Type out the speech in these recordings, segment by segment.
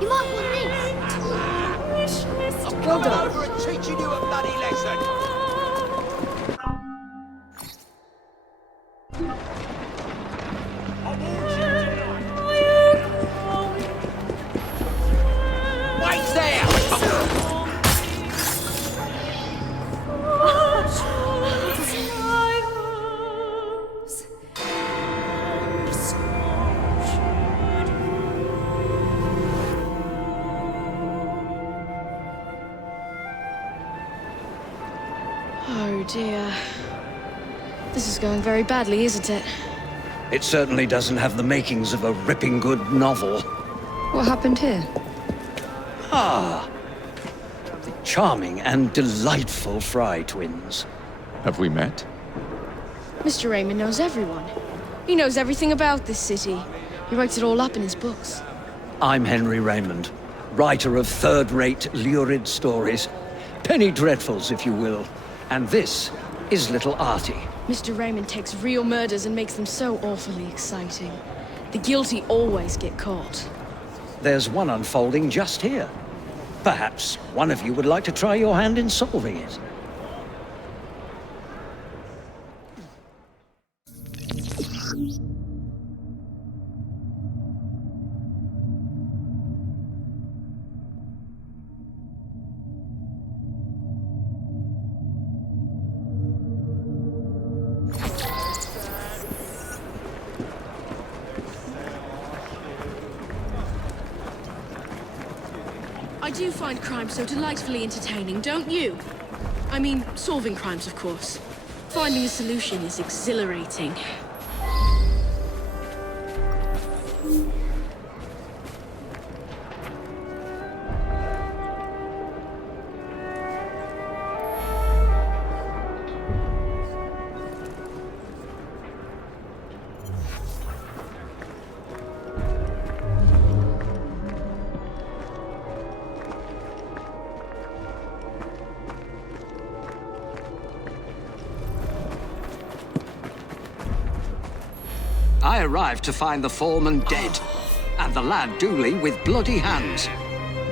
You might want this. Well done. Over and teaching you a bloody lesson. Wait there! Oh dear. This is going very badly, isn't it? It certainly doesn't have the makings of a ripping good novel. What happened here? Ah, the charming and delightful Fry twins. Have we met? Mr. Raymond knows everyone. He knows everything about this city. He writes it all up in his books. I'm Henry Raymond, writer of third-rate, lurid stories. Penny dreadfuls, if you will. And this is Little Artie. Mr. Raymond takes real murders and makes them so awfully exciting. The guilty always get caught. There's one unfolding just here. Perhaps one of you would like to try your hand in solving it. I do find crime so delightfully entertaining, don't you? I mean, solving crimes, of course. Finding a solution is exhilarating. I arrived to find the foreman dead, and the lad Dooley with bloody hands.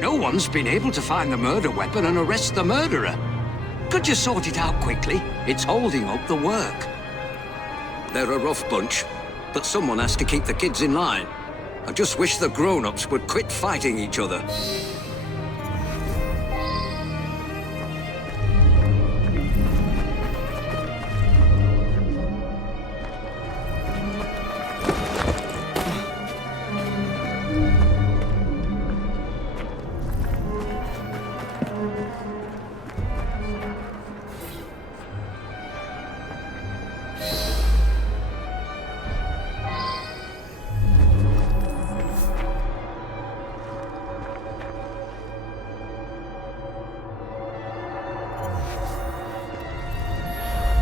No one's been able to find the murder weapon and arrest the murderer. Could you sort it out quickly? It's holding up the work. They're a rough bunch, but someone has to keep the kids in line. I just wish the grown-ups would quit fighting each other.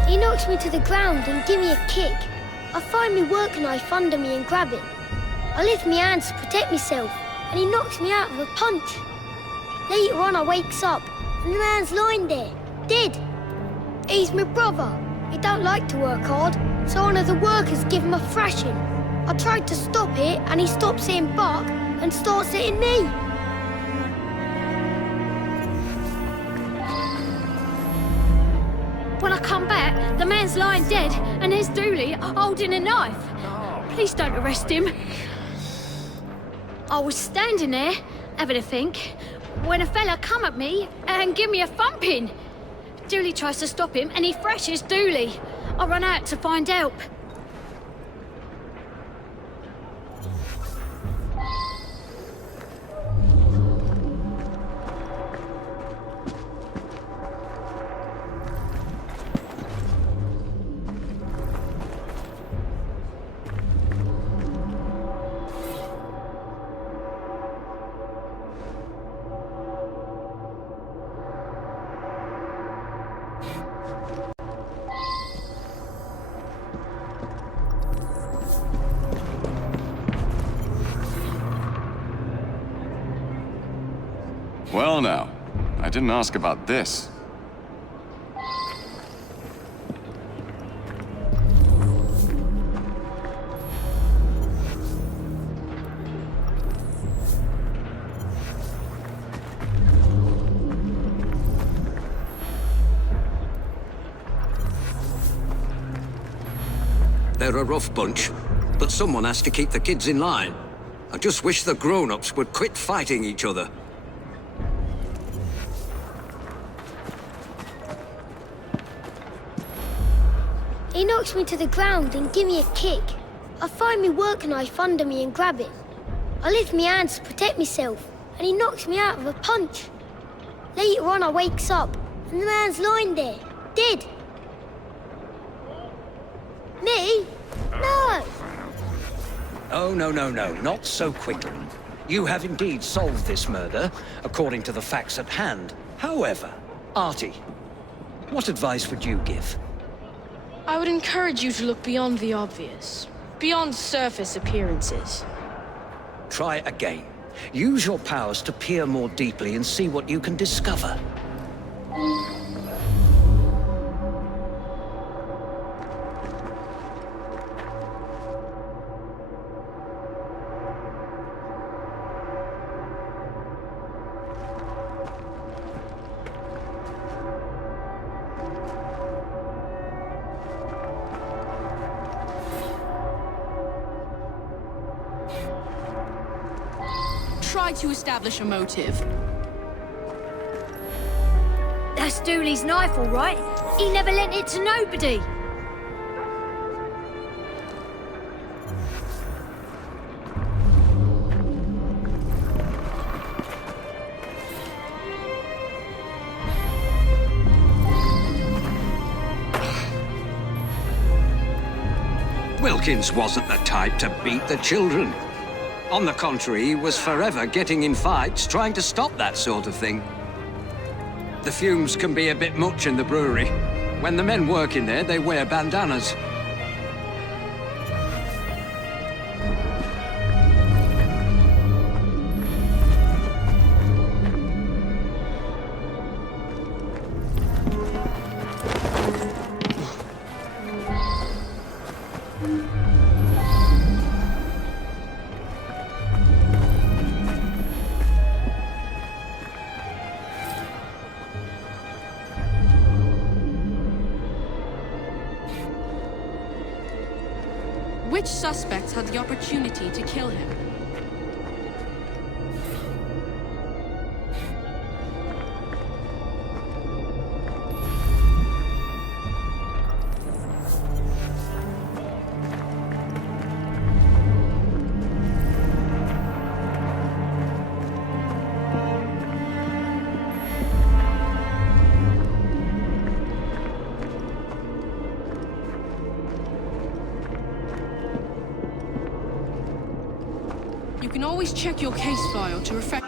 He knocks me to the ground and give me a kick. I find me work knife under me and grab it. I lift my hands to protect myself, and he knocks me out with a punch. Later on, I wakes up, and the man's lying there, dead. He's my brother. He don't like to work hard, so one of the workers give him a thrashing. I tried to stop it, and he stops hitting bark and starts hitting me. When I come back, the man's lying dead, and there's Dooley holding a knife. Please don't arrest him. I was standing there, having a think, when a fella come at me and give me a thumping. Dooley tries to stop him, and he thrashes Dooley. I run out to find help. Well now, I didn't ask about this. They're a rough bunch, but someone has to keep the kids in line. I just wish the grown-ups would quit fighting each other. He knocks me to the ground and give me a kick. I find me work knife under me and grab it. I lift my hands to protect myself, and he knocks me out with a punch. Later on, I wakes up, and the man's lying there, dead. Me? No! Oh, no, not so quickly. You have indeed solved this murder, according to the facts at hand. However, Artie, what advice would you give? I would encourage you to look beyond the obvious, beyond surface appearances. Try again. Use your powers to peer more deeply and see what you can discover. Try to establish a motive. That's Dooley's knife, all right. He never lent it to nobody. Wilkins wasn't the type to beat the children. On the contrary, he was forever getting in fights, trying to stop that sort of thing. The fumes can be a bit much in the brewery. When the men work in there, they wear bandanas. Which suspects had the opportunity to kill him? You can always check your case file to refresh.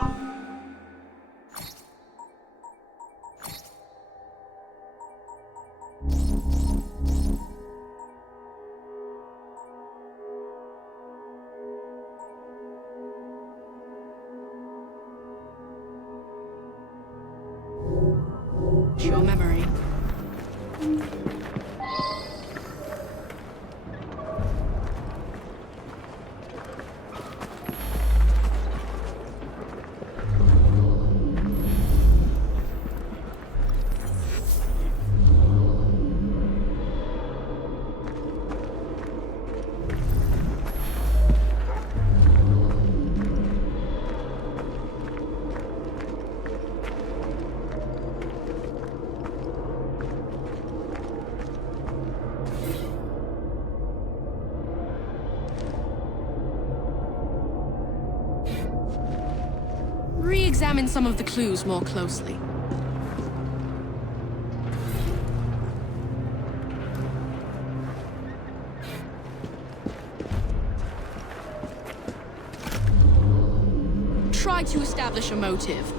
Your memory. Re-examine some of the clues more closely. Try to establish a motive.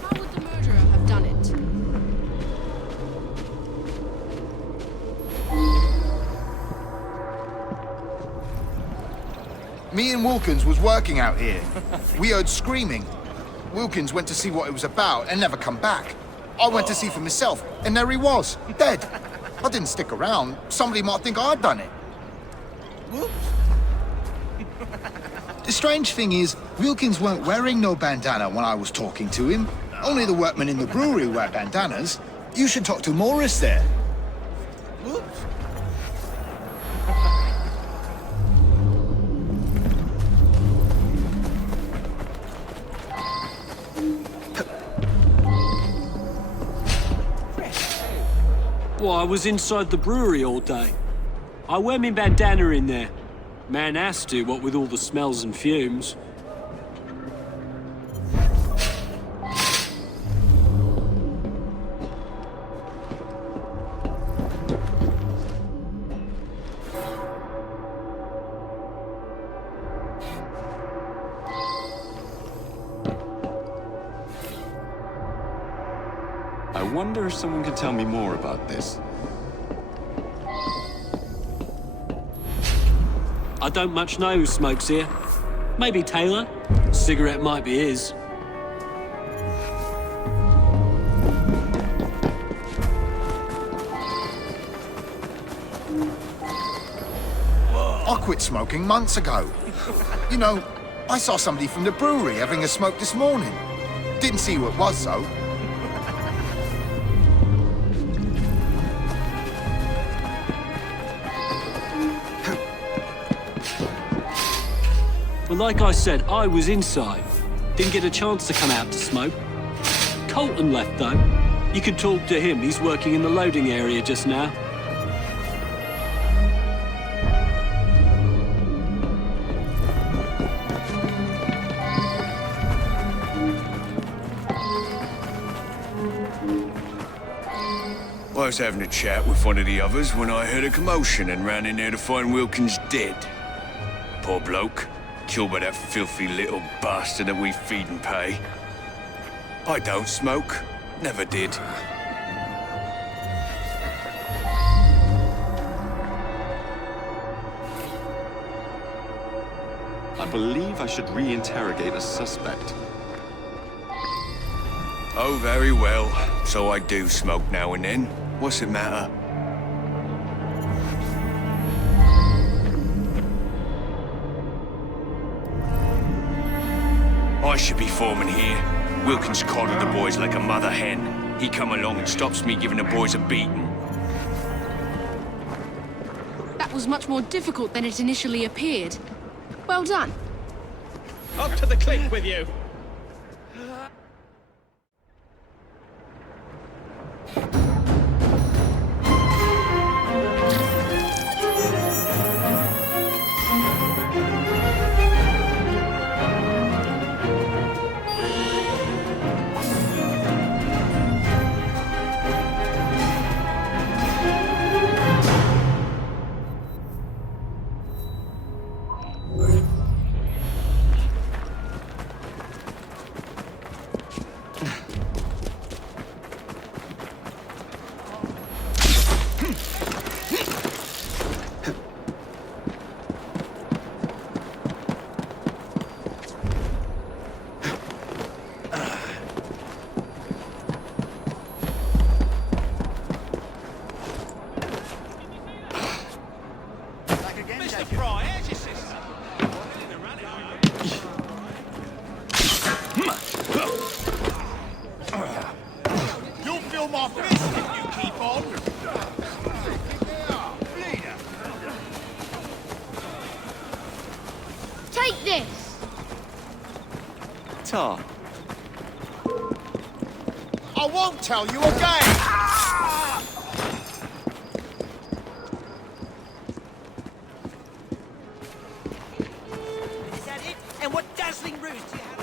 How would the murderer have done it? Me and Wilkins was working out here. We heard screaming. Wilkins went to see what it was about and never come back. I went to see for myself, and there he was, dead. I didn't stick around. Somebody might think I'd done it. The strange thing is, Wilkins weren't wearing no bandana when I was talking to him. Only the workmen in the brewery wear bandanas. You should talk to Morris there. Well, I was inside the brewery all day. I wear me bandana in there. Man has to, what with all the smells and fumes. I wonder if someone could tell me more about this. I don't much know who smokes here. Maybe Taylor. Cigarette might be his. I quit smoking months ago. You know, I saw somebody from the brewery having a smoke this morning. Didn't see who it was, though. Well, like I said, I was inside. Didn't get a chance to come out to smoke. Colton left, though. You could talk to him. He's working in the loading area just now. I was having a chat with one of the others when I heard a commotion and ran in there to find Wilkins dead. Poor bloke. Killed by that filthy little bastard that we feed and pay. I don't smoke. Never did. I believe I should re-interrogate a suspect. Oh, very well. So I do smoke now and then. What's it matter? I should be foreman here. Wilkins coddled the boys like a mother hen. He come along and stops me giving the boys a beating. That was much more difficult than it initially appeared. Well done. Up to the cliff with you! You'll feel my fist if you keep on. Take this. Tar. I won't tell you again. Is that it? And what dazzling ruse do you have?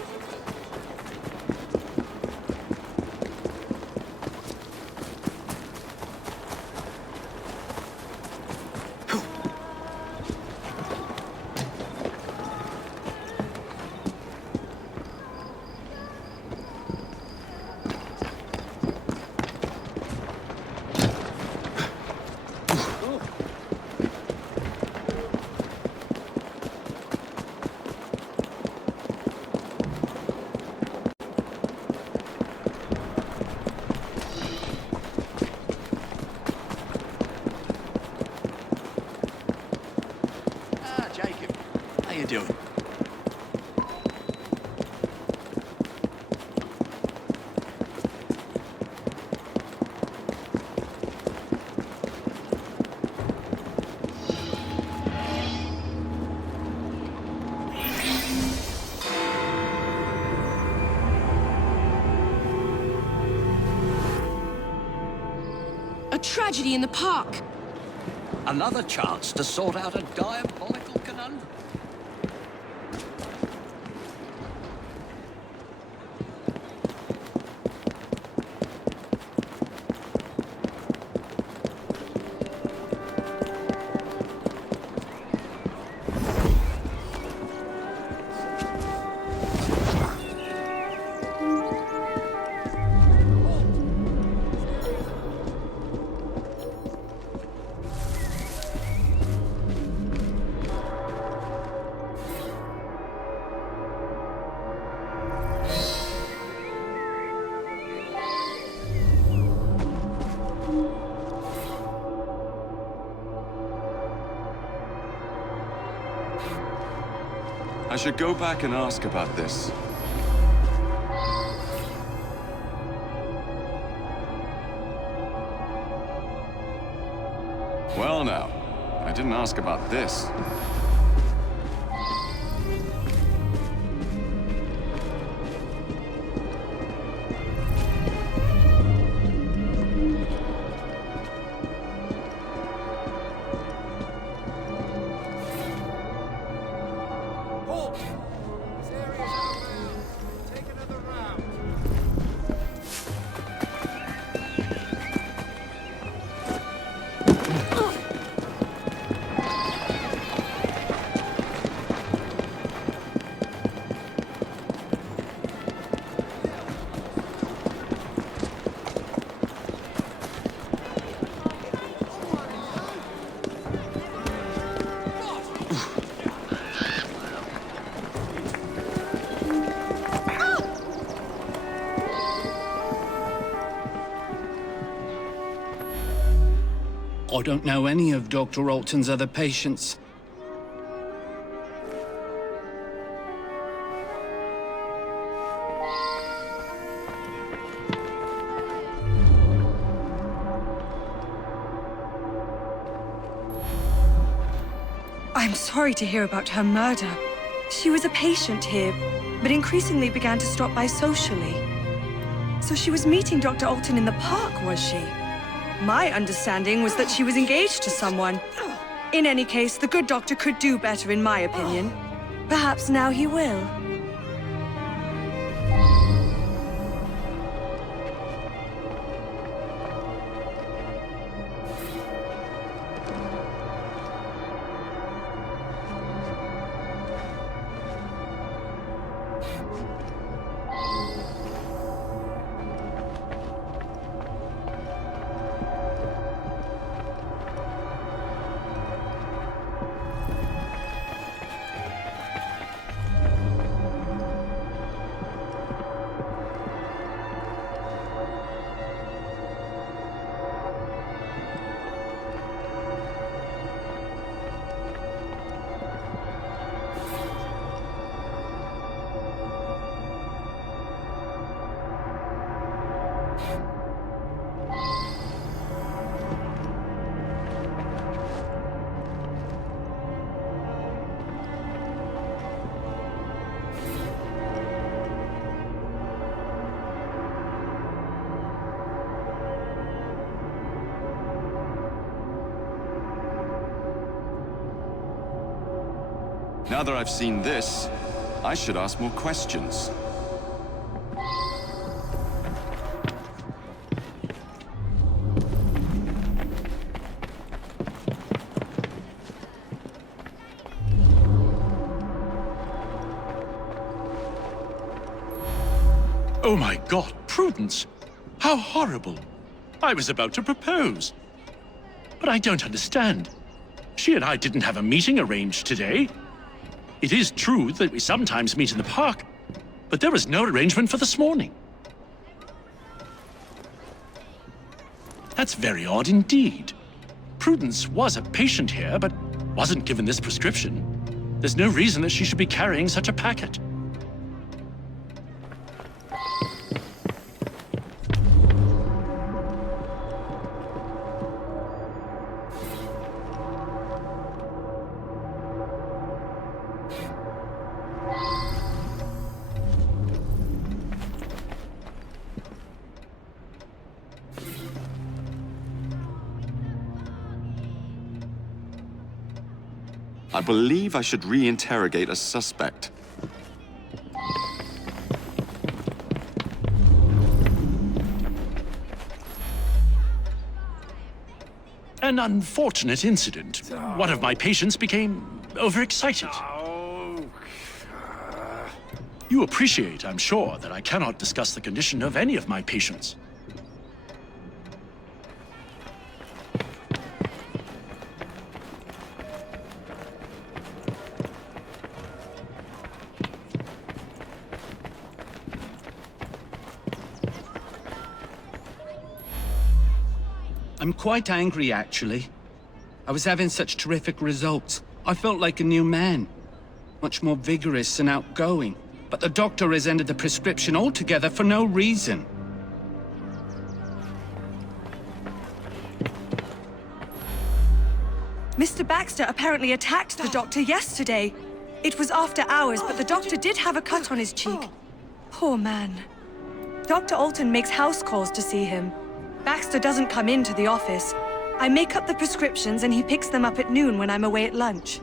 doing? A tragedy in the park. Another chance to sort out a diabolical conundrum. I should go back and ask about this. Well now, I didn't ask about this. I don't know any of Dr. Alton's other patients. I'm sorry to hear about her murder. She was a patient here, but increasingly began to stop by socially. So she was meeting Dr. Alton in the park, was she? My understanding was that she was engaged to someone. In any case, the good doctor could do better, in my opinion. Perhaps now he will. Now that I've seen this, I should ask more questions. Oh my God, Prudence! How horrible! I was about to propose. But I don't understand. She and I didn't have a meeting arranged today. It is true that we sometimes meet in the park, but there was no arrangement for this morning. That's very odd indeed. Prudence was a patient here, but wasn't given this prescription. There's no reason that she should be carrying such a packet. I believe I should re-interrogate a suspect. An unfortunate incident. One of my patients became overexcited. You appreciate, I'm sure, that I cannot discuss the condition of any of my patients. I'm quite angry, actually. I was having such terrific results. I felt like a new man. Much more vigorous and outgoing. But the doctor has ended the prescription altogether for no reason. Mr. Baxter apparently attacked the doctor yesterday. It was after hours, but the doctor did have a cut on his cheek. Poor man. Dr. Alton makes house calls to see him. Baxter doesn't come into the office. I make up the prescriptions and he picks them up at noon when I'm away at lunch.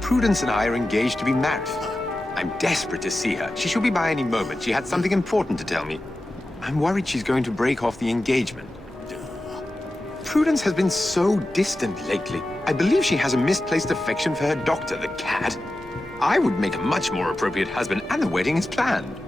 Prudence and I are engaged to be married. I'm desperate to see her. She should be by any moment. She had something important to tell me. I'm worried she's going to break off the engagement. Prudence has been so distant lately. I believe she has a misplaced affection for her doctor, the cad. I would make a much more appropriate husband, and the wedding is planned.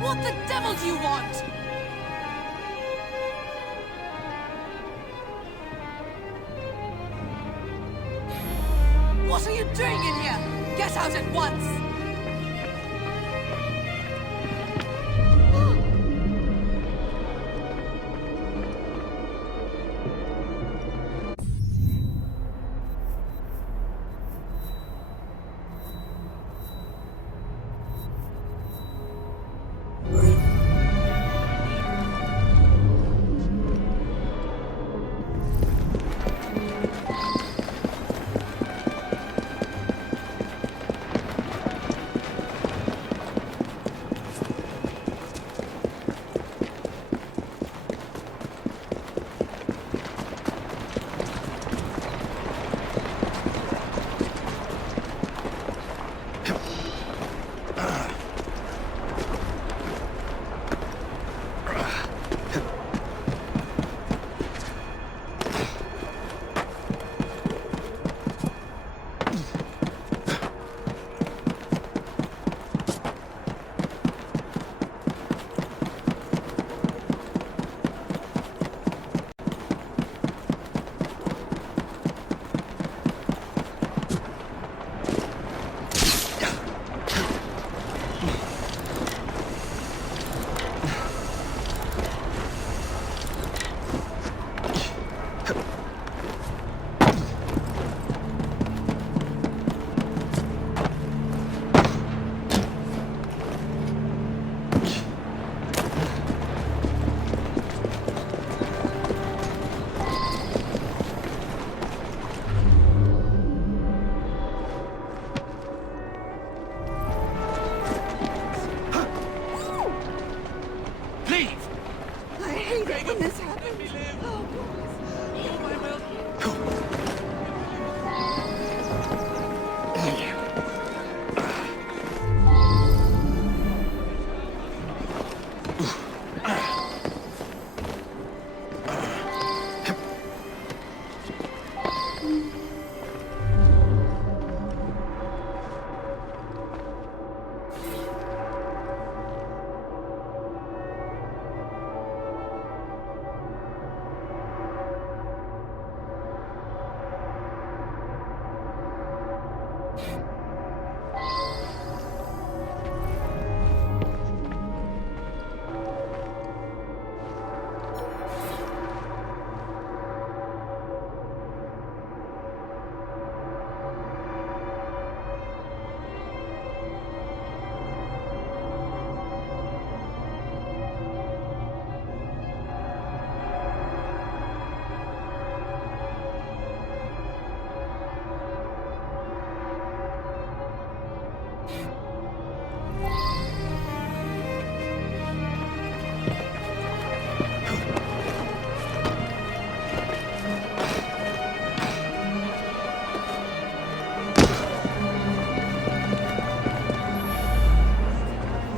What the devil do you want? What are you doing in here? Get out at once! hate it when this happens.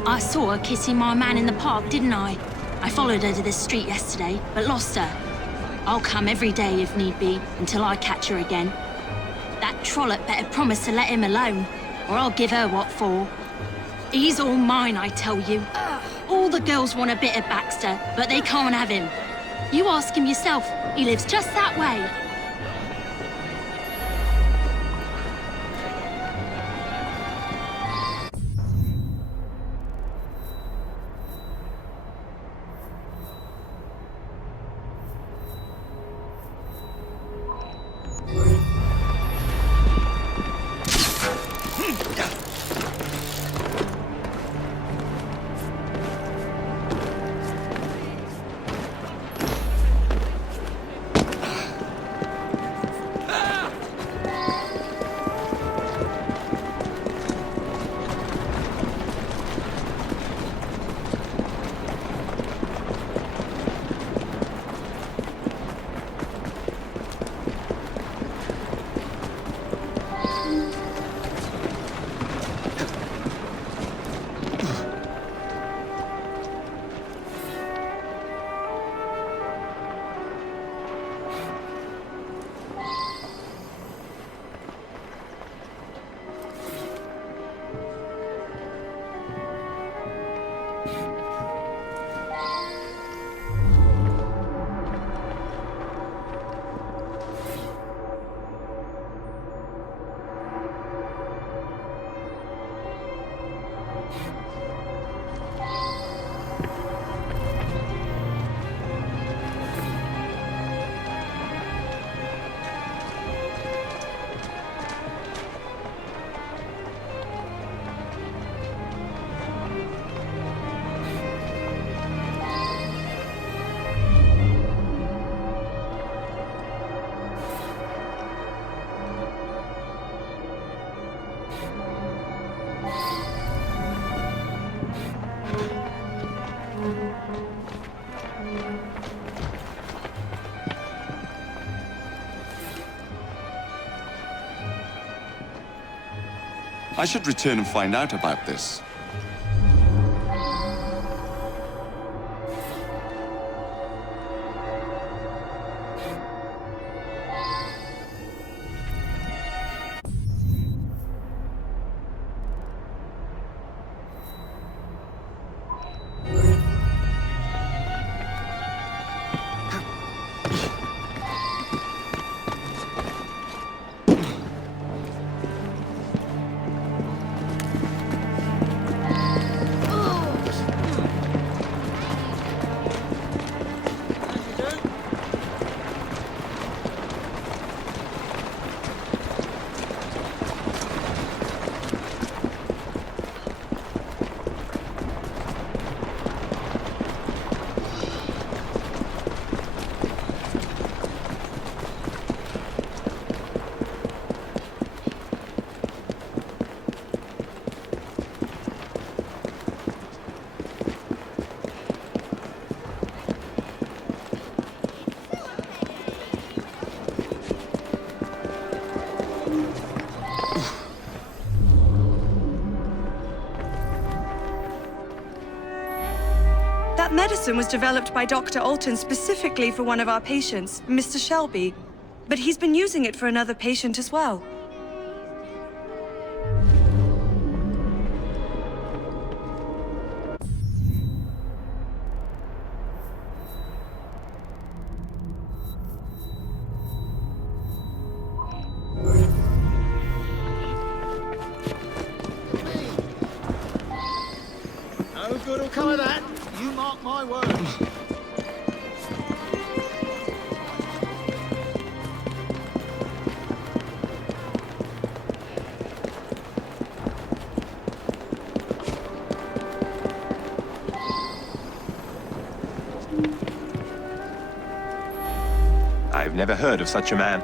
I saw her kissing my man in the park, didn't I? I followed her to this street yesterday, but lost her. I'll come every day if need be, until I catch her again. That trollop better promise to let him alone, or I'll give her what for. He's all mine, I tell you. All the girls want a bit of Baxter, but they can't have him. You ask him yourself, he lives just that way. I should return and find out about this. That medicine was developed by Dr. Alton specifically for one of our patients, Mr. Shelby. But he's been using it for another patient as well. No good will come of that. You mark my words. I've never heard of such a man.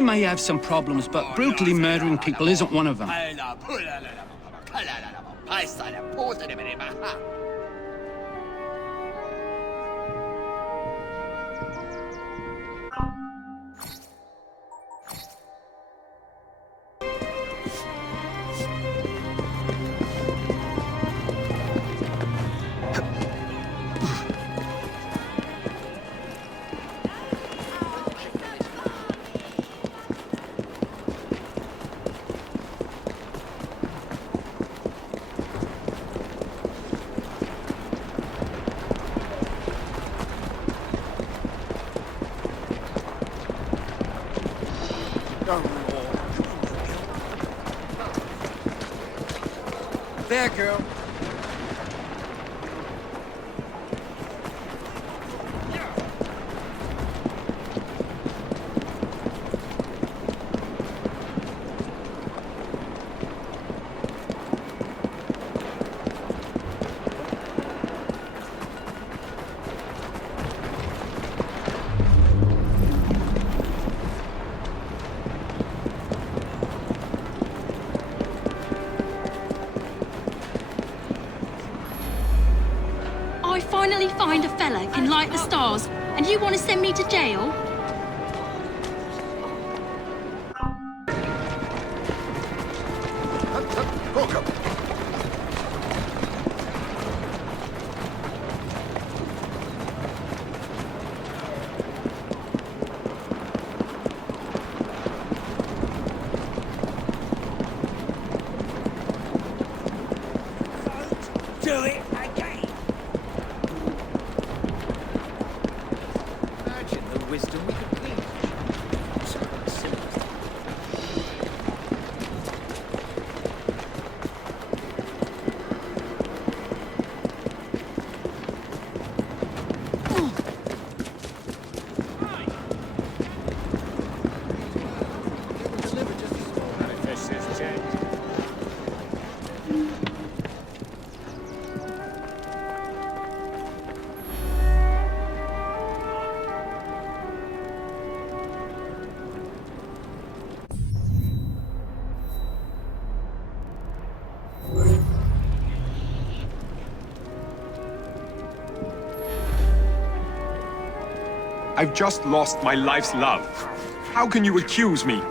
I may have some problems, but brutally murdering people isn't one of them. There, girl. I finally find a fella can light the stars, and you want to send me to jail? Do it again. Imagine the wisdom we could glean. Something simple. I've just lost my life's love. How can you accuse me?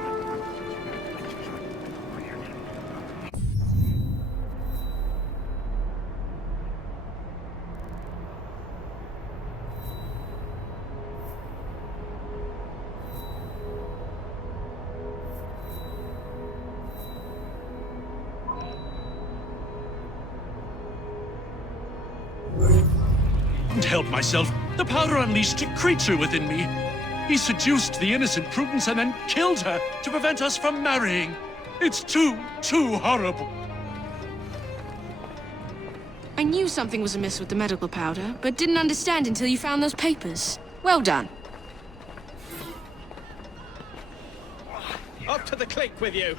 Couldn't help myself. The powder unleashed a creature within me. He seduced the innocent Prudence and then killed her to prevent us from marrying. It's too horrible. I knew something was amiss with the medical powder, but didn't understand until you found those papers. Well done. Up to the clink with you.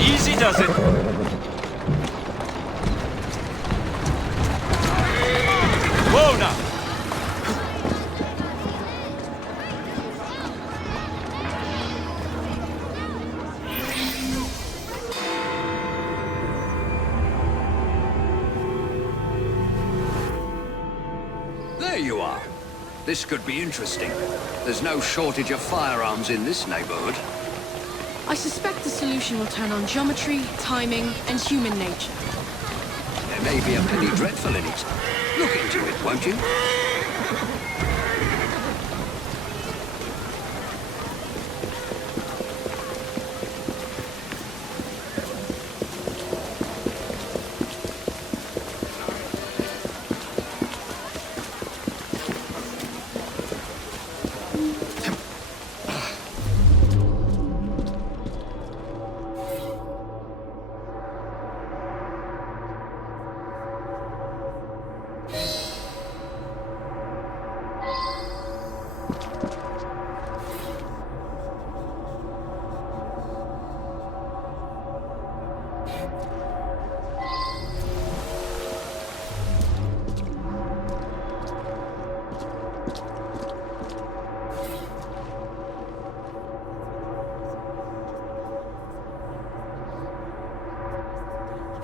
Easy does it. Whoa now. There you are. This could be interesting. There's no shortage of firearms in this neighborhood. I suspect the solution will turn on geometry, timing, and human nature. There may be a penny dreadful in it. Look into it, won't you?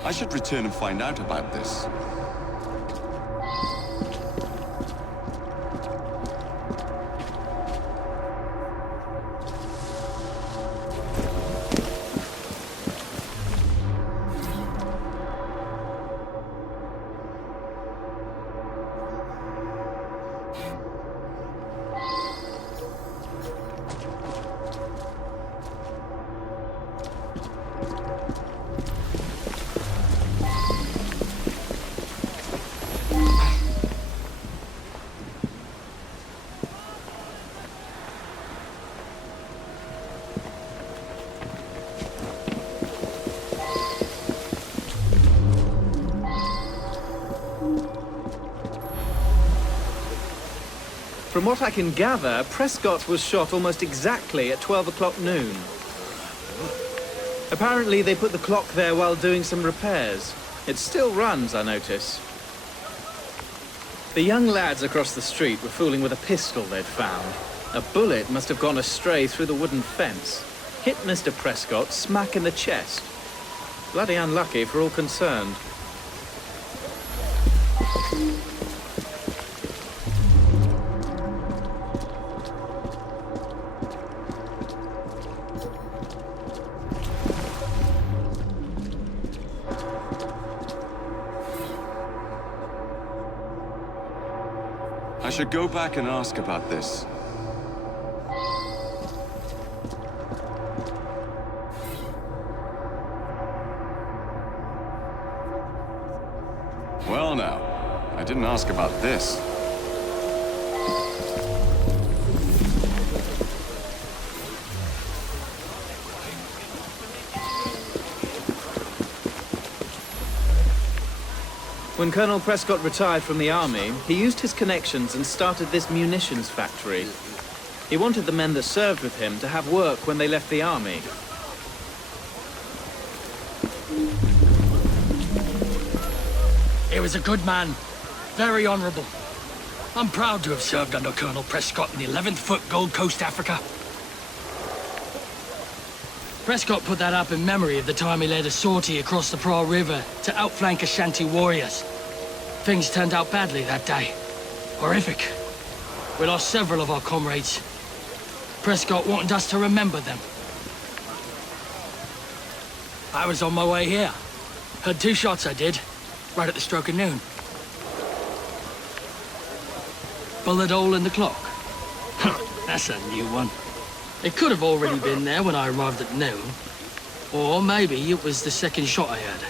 I should return and find out about this. From what I can gather, Prescott was shot almost exactly at 12 o'clock noon. Apparently, they put the clock there while doing some repairs. It still runs, I notice. The young lads across the street were fooling with a pistol they'd found. A bullet must have gone astray through the wooden fence. Hit Mr. Prescott smack in the chest. Bloody unlucky for all concerned. I should go back and ask about this. Well now, I didn't ask about this. When Colonel Prescott retired from the army, he used his connections and started this munitions factory. He wanted the men that served with him to have work when they left the army. He was a good man, very honourable. I'm proud to have served under Colonel Prescott in the 11th Foot Gold Coast, Africa. Prescott put that up in memory of the time he led a sortie across the Pra River to outflank Ashanti warriors. Things turned out badly that day. Horrific. We lost several of our comrades. Prescott wanted us to remember them. I was on my way here. Heard 2 shots I did, right at the stroke of noon. Bullet hole in the clock. That's a new one. It could have already been there when I arrived at noon. Or maybe it was the second shot I heard.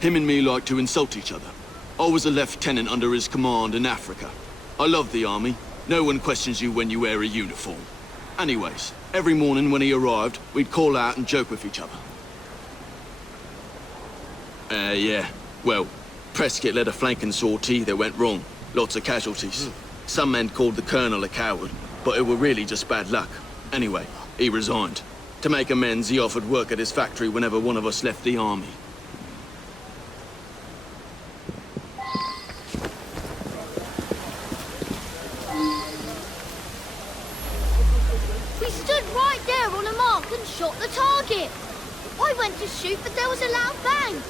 Him and me like to insult each other. I was a lieutenant under his command in Africa. I love the army. No one questions you when you wear a uniform. Anyways, every morning when he arrived, we'd call out and joke with each other. Yeah. Well, Prescott led a flanking sortie that went wrong. Lots of casualties. Some men called the colonel a coward, but it were really just bad luck. Anyway, he resigned. To make amends, he offered work at his factory whenever one of us left the army. We stood right there on a mark and shot the target. I went to shoot, but there was a loud bang.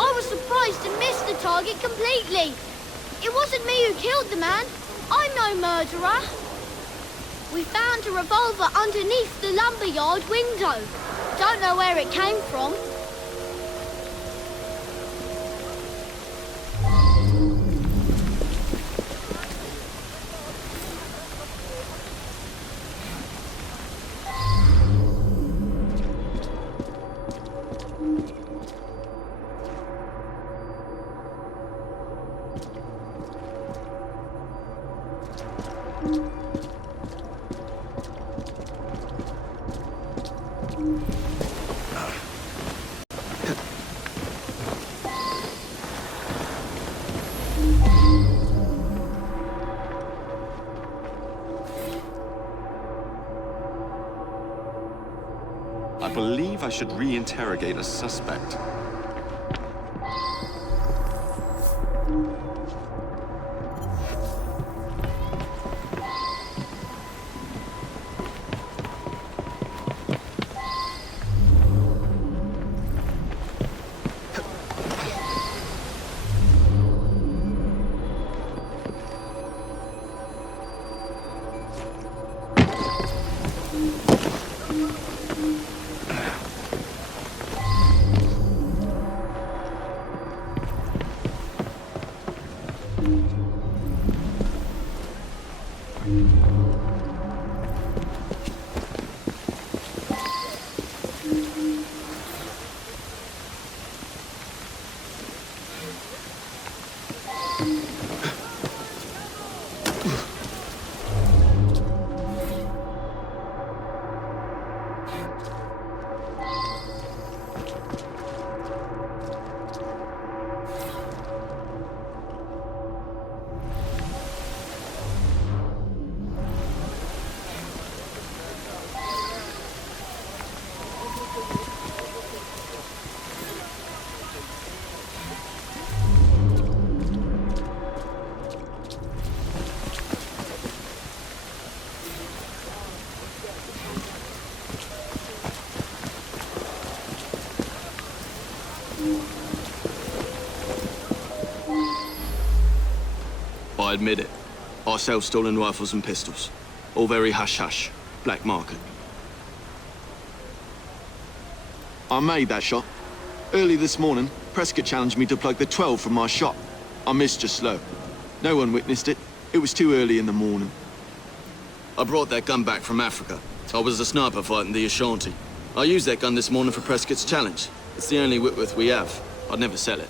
I was surprised and missed the target completely. It wasn't me who killed the man. I'm no murderer. We found a revolver underneath the lumberyard window. Don't know where it came from. I believe I should re-interrogate a suspect. I admit it. I sell stolen rifles and pistols. All very hush-hush. Black market. I made that shot. Early this morning, Prescott challenged me to plug the 12 from my shot. I missed just low. No one witnessed it. It was too early in the morning. I brought that gun back from Africa. I was a sniper fighting the Ashanti. I used that gun this morning for Prescott's challenge. It's the only Whitworth we have. I'd never sell it.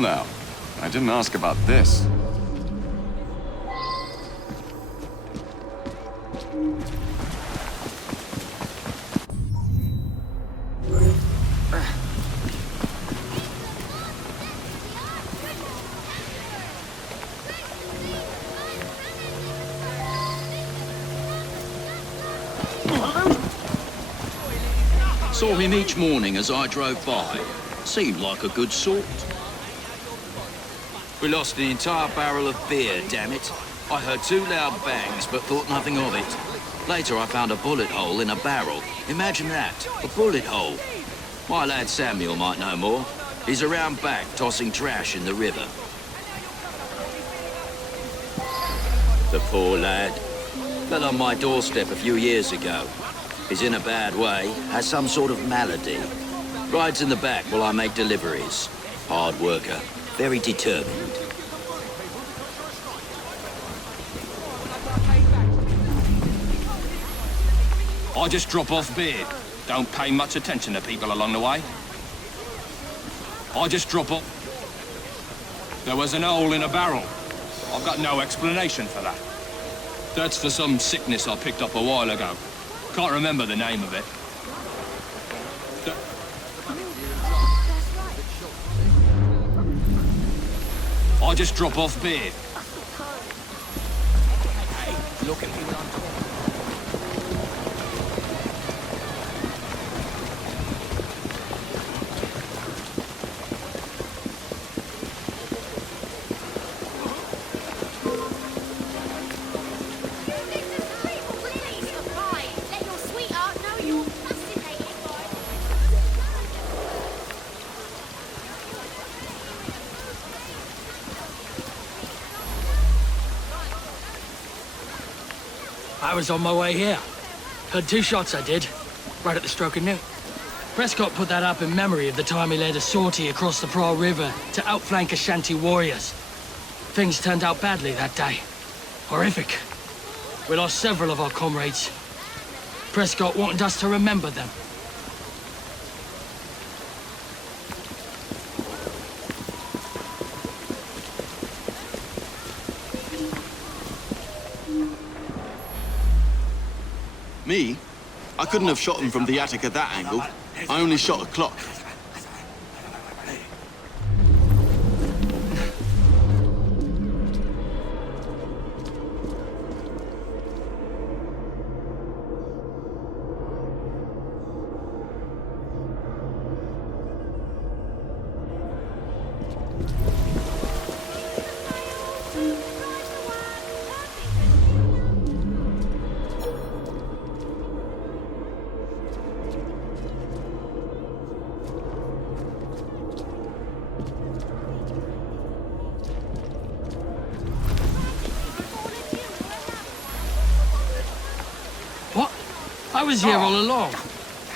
Well now, I didn't ask about this. Saw him each morning as I drove by. Seemed like a good sort. We lost an entire barrel of beer, damn it. I heard 2 loud bangs, but thought nothing of it. Later, I found a bullet hole in a barrel. Imagine that, a bullet hole. My lad Samuel might know more. He's around back, tossing trash in the river. The poor lad. Fell on my doorstep a few years ago. He's in a bad way, has some sort of malady. Rides in the back while I make deliveries. Hard worker, very determined. I just drop off beer. Don't pay much attention to people along the way. I just drop off. There was an hole in a barrel. I've got no explanation for that. That's for some sickness I picked up a while ago. Can't remember the name of it. I just drop off beer. Hey, look at people on top. I was on my way here. Heard 2 shots I did, right at the stroke of noon. Prescott put that up in memory of the time he led a sortie across the Pra River to outflank Ashanti warriors. Things turned out badly that day. Horrific. We lost several of our comrades. Prescott wanted us to remember them. Me? I couldn't have shot him from the attic at that angle. I only shot a clock. I was here all along. I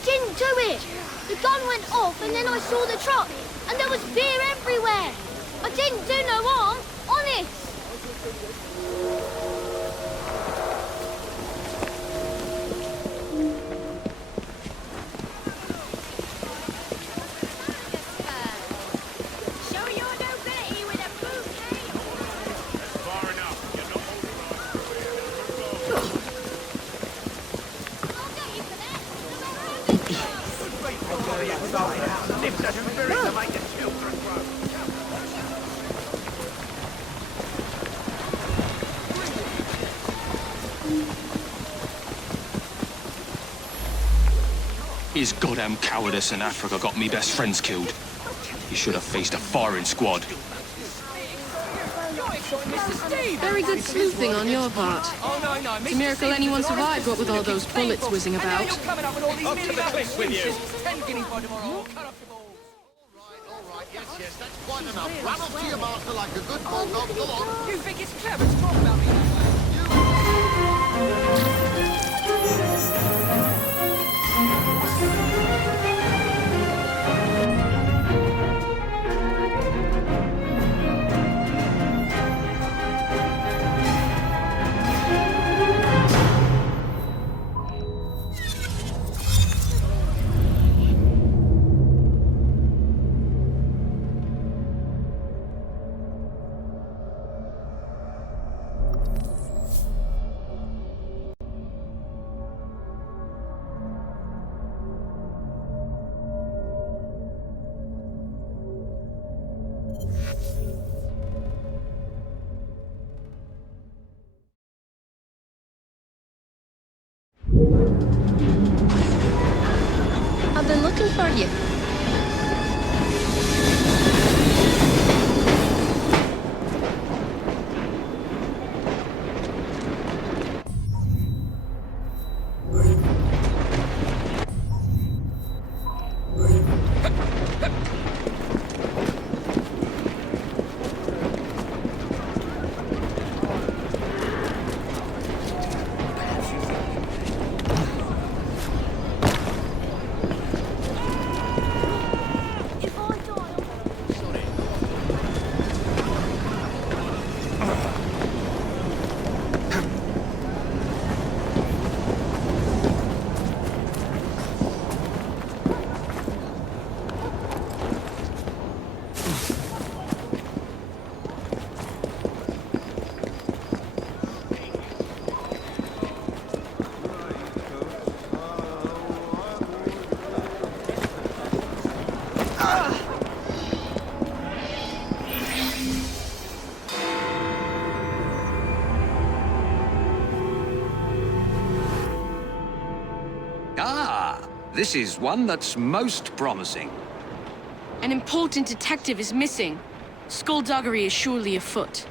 didn't do it! The gun went off and then I saw the truck and there was beer everywhere! I didn't do no harm, honest! His goddamn cowardice in Africa got me best friends killed. He should have faced a firing squad. Very good sleuthing on your part. It's a miracle anyone survived, what with all those bullets whizzing about. Up to the cliff with you. Yes, that's quite enough. Run off to your master like a good bulldog. Come on. You think it's clever to talk about me? You... have you? This is one that's most promising. An important detective is missing. Skullduggery is surely afoot.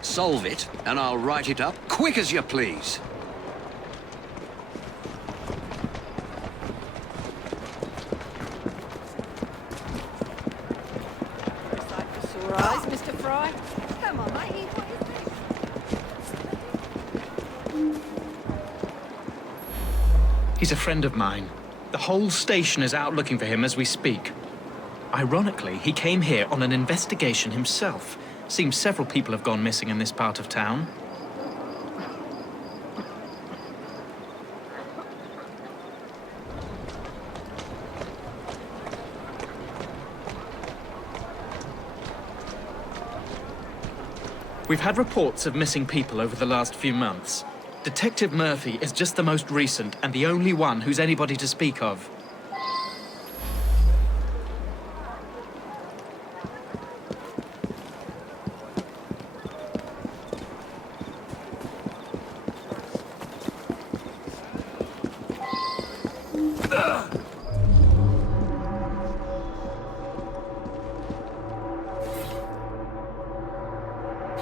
Solve it, and I'll write it up quick as you please. Sore eyes, Mr. Fry. Come on, mate. He's a friend of mine. The whole station is out looking for him as we speak. Ironically, he came here on an investigation himself. Seems several people have gone missing in this part of town. We've had reports of missing people over the last few months. Detective Murphy is just the most recent and the only one who's anybody to speak of.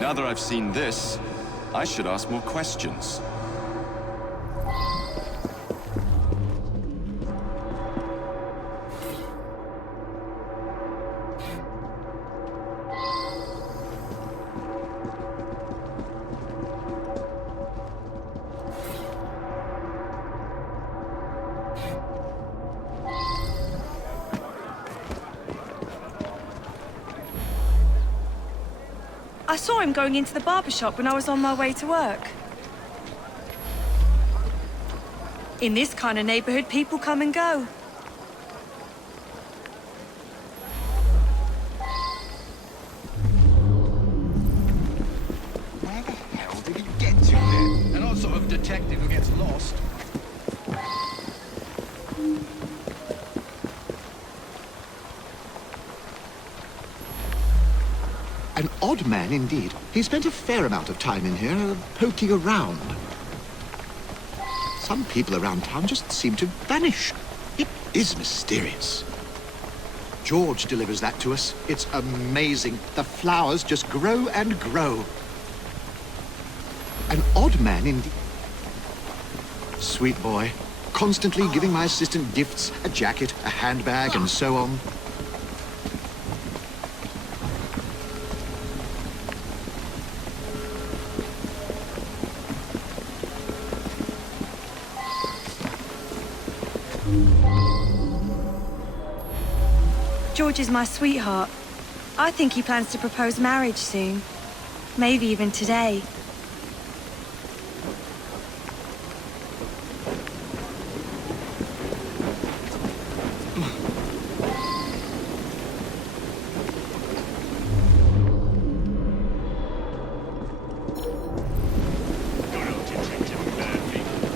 Now that I've seen this, I should ask more questions. I saw him going into the barber shop when I was on my way to work. In this kind of neighborhood, people come and go. Where the hell did he get to then? They're not sort of detective who gets lost. An odd man indeed. He spent a fair amount of time in here, poking around. Some people around town just seem to vanish. It is mysterious. George delivers that to us. It's amazing. The flowers just grow and grow. An odd man indeed. Sweet boy. Constantly giving my assistant gifts, a jacket, a handbag, and so on. George is my sweetheart. I think he plans to propose marriage soon. Maybe even today.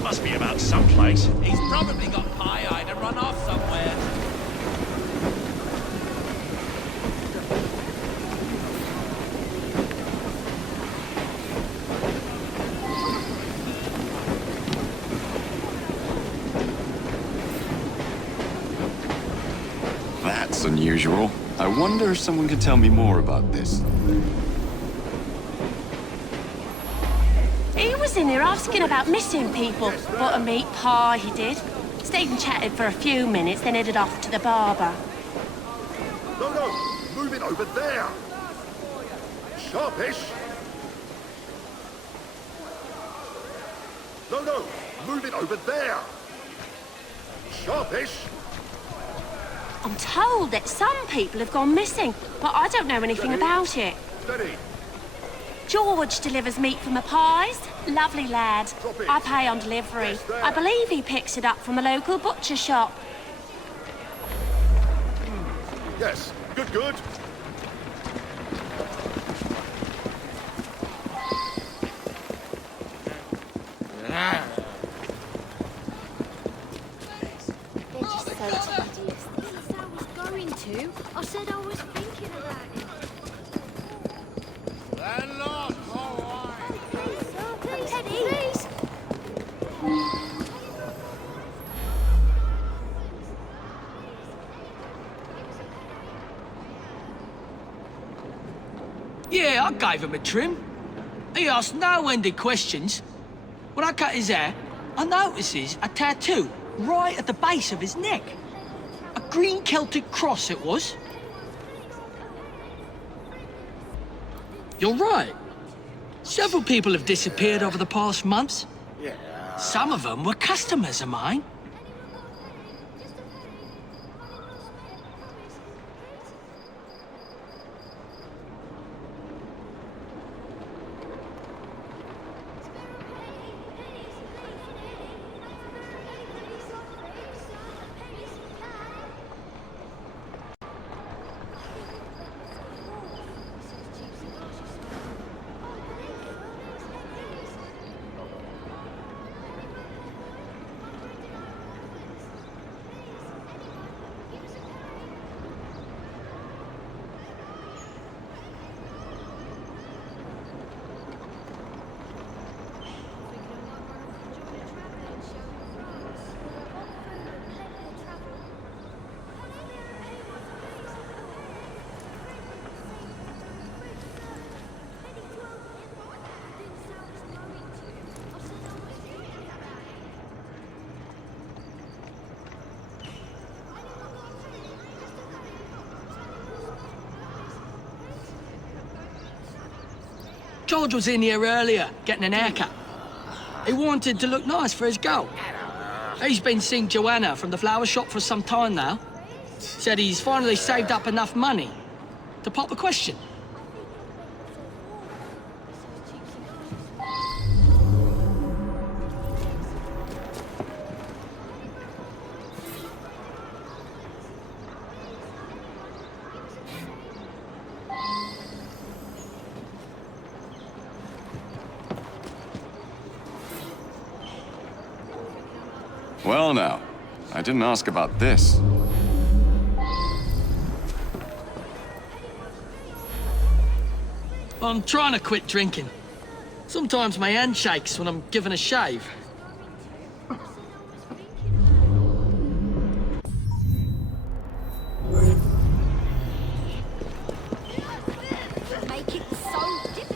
Must be about someplace. He's probably got pie-eyed and run off somewhere. usual. I wonder if someone could tell me more about this. He was in here asking about missing people. Bought a meat pie, he did. Stayed and chatted for a few minutes, then headed off to the barber. No, no! Move it over there! Sharpish! No, no! Move it over there! Sharpish! I'm told that some people have gone missing, but I don't know anything about it. Steady! George delivers meat from the pies. Lovely lad. I pay on delivery. I believe he picks it up from a local butcher shop. Yes, good, good. They're just so tedious. Yes, I was going to. I said I was thinking about it. Landlord, all right. Please, please. Yeah, I gave him a trim. He asked no-ended questions. When I cut his hair, I notices a tattoo right at the base of his neck. A green Celtic cross it was. You're right. Several people have disappeared over the past months. Yeah. Some of them were customers of mine. George was in here earlier, getting an haircut. He wanted to look nice for his girl. He's been seeing Joanna from the flower shop for some time now. Said he's finally saved up enough money to pop a question. Well now, I didn't ask about this. I'm trying to quit drinking. Sometimes my hand shakes when I'm given a shave. Make it so difficult.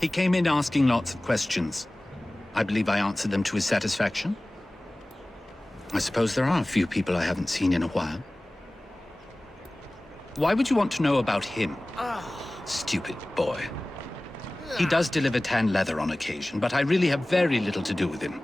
He came in asking lots of questions. I believe I answered them to his satisfaction. I suppose there are a few people I haven't seen in a while. Why would you want to know about him? Stupid boy. He does deliver tan leather on occasion, but I really have very little to do with him.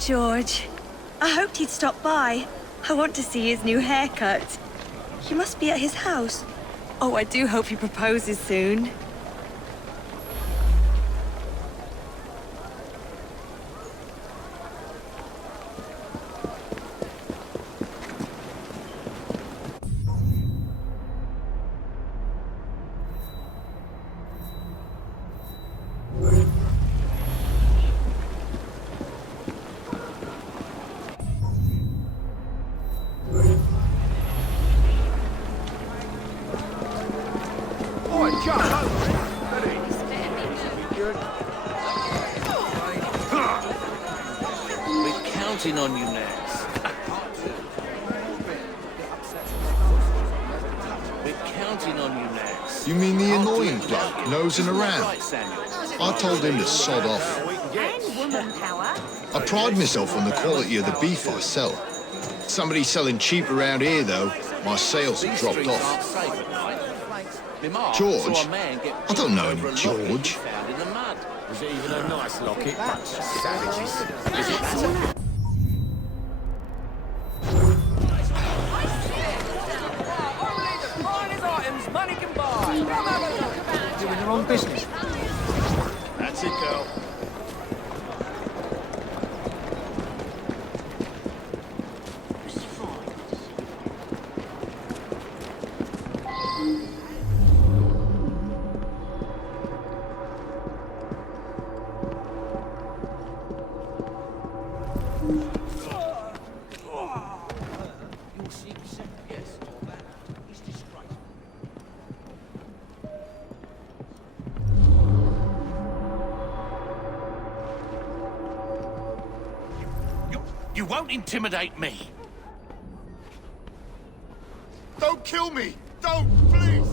George, I hoped he'd stop by. I want to see his new haircut. He must be at his house. Oh, I do hope he proposes soon. We're counting on you, Nance. We're counting on you, Nance. You mean the annoying bloke nosing around? I told him to sod off. I pride myself on the quality of the beef I sell. Somebody's selling cheap around here, though. My sales have dropped off. George? I don't know any George. Was it even a nice locket? Bunch of savages. Money can buy. Doing the wrong business. That's it, girl. You won't intimidate me. Don't kill me! Don't, please!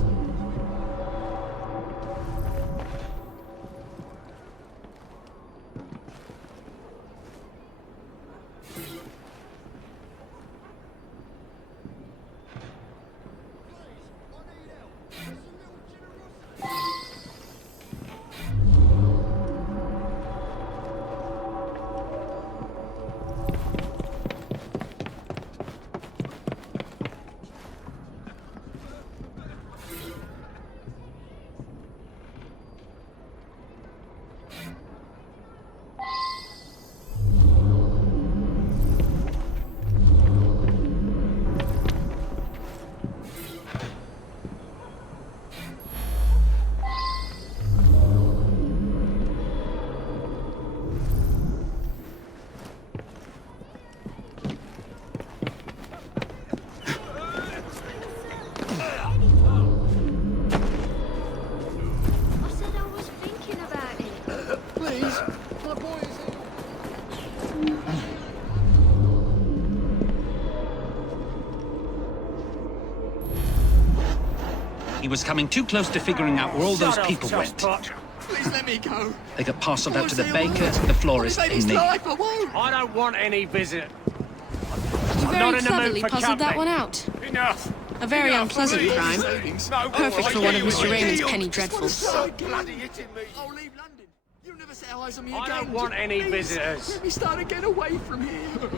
He was coming too close to figuring out where all those people went. Please let me go. They got parceled out to the baker, the florist, and me. I won't. I don't want any visit. You I'm very not in the mood cleverly for puzzled that company. one out. Enough. A very Enough, unpleasant please. crime. No, Perfect for one of Mr. Raymond's penny This one's dreadfuls. so bloody hitting me. I'll leave London. You'll never set eyes on me again. I don't want any visitors. Let me start again away from here.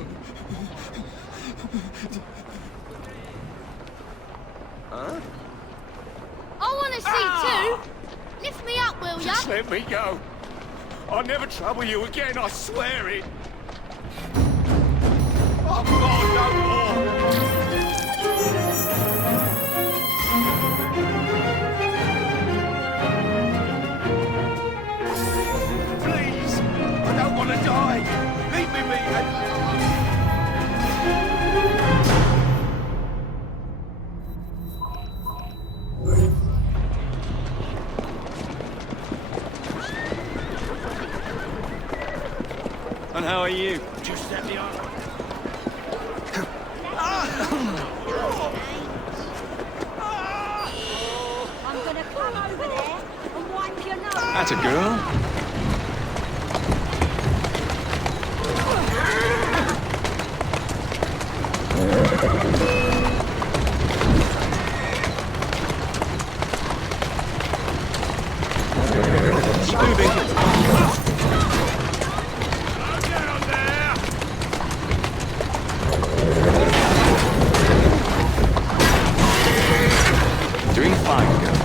Huh? I want to see too. Lift me up, will ya? Just let me go. I'll never trouble you again, I swear it. Oh, God, no more. Please, I don't want to die. Leave me be. And how are you? Just at the other. I'm gonna come over there and wipe your nose. That's a girl. Doing fine, girl.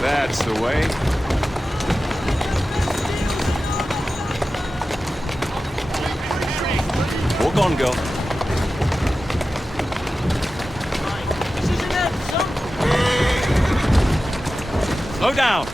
That's the way. Walk on, girl. Slow down.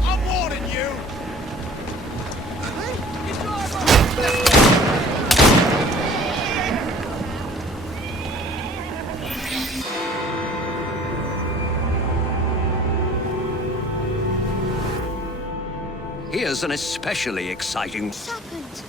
I'm warning you! Here's an especially exciting... What's happened?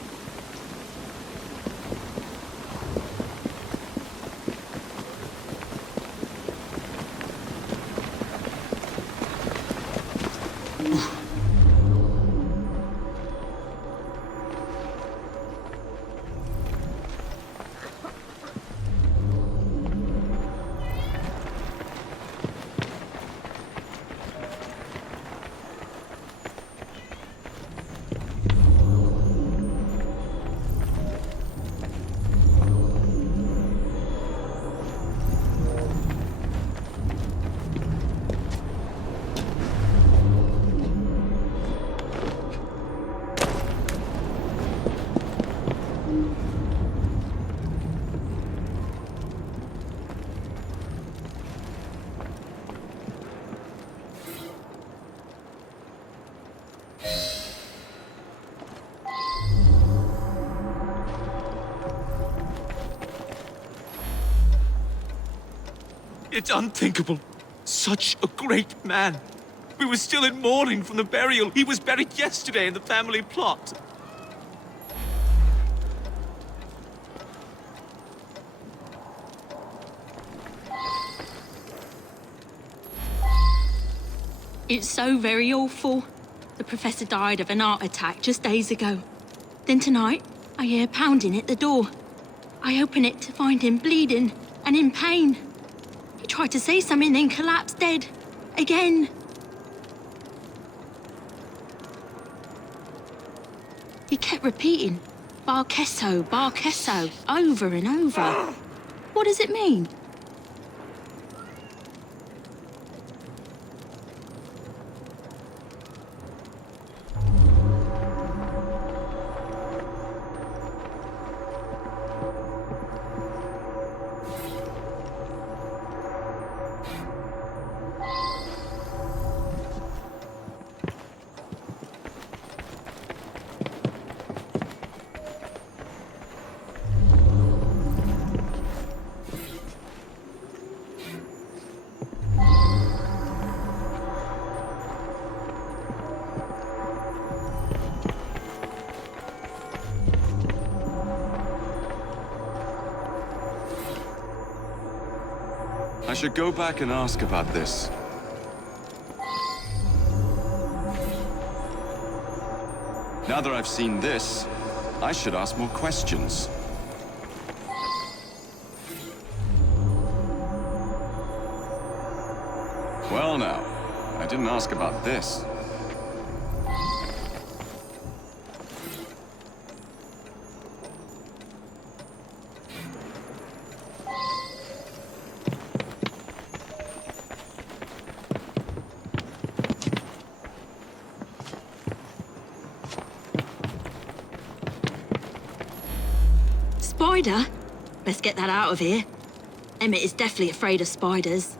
It's unthinkable. Such a great man. We were still in mourning from the burial. He was buried yesterday in the family plot. It's so very awful. The professor died of an heart attack just days ago. Then tonight, I hear pounding at the door. I open it to find him bleeding and in pain. He tried to say something, then collapsed dead. Again. He kept repeating, Bar Queso, over and over. What does it mean? I should go back and ask about this. Now that I've seen this, I should ask more questions. Well now, I didn't ask about this. Spider? Let's get that out of here. Emmett is definitely afraid of spiders.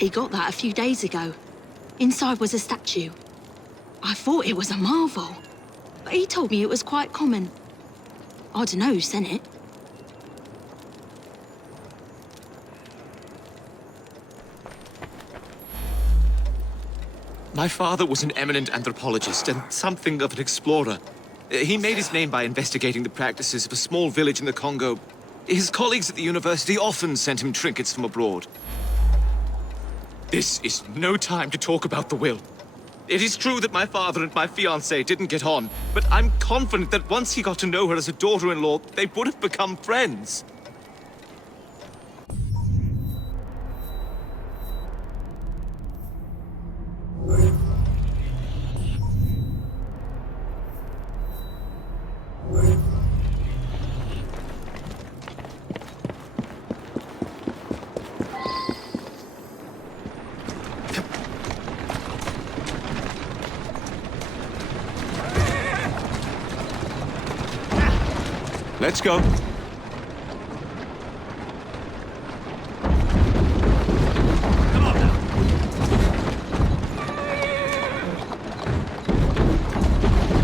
He got that a few days ago. Inside was a statue. I thought it was a marvel, but he told me it was quite common. I don't know who sent it. My father was an eminent anthropologist and something of an explorer. He made his name by investigating the practices of a small village in the Congo. His colleagues at the university often sent him trinkets from abroad. This is no time to talk about the will. It is true that my father and my fiancée didn't get on, but I'm confident that once he got to know her as a daughter-in-law, they would have become friends. Let's go.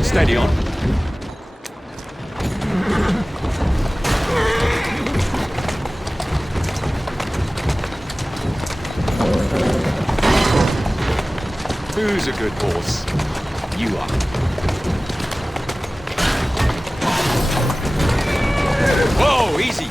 Steady on. Who's a good horse? You are. Whoa, easy.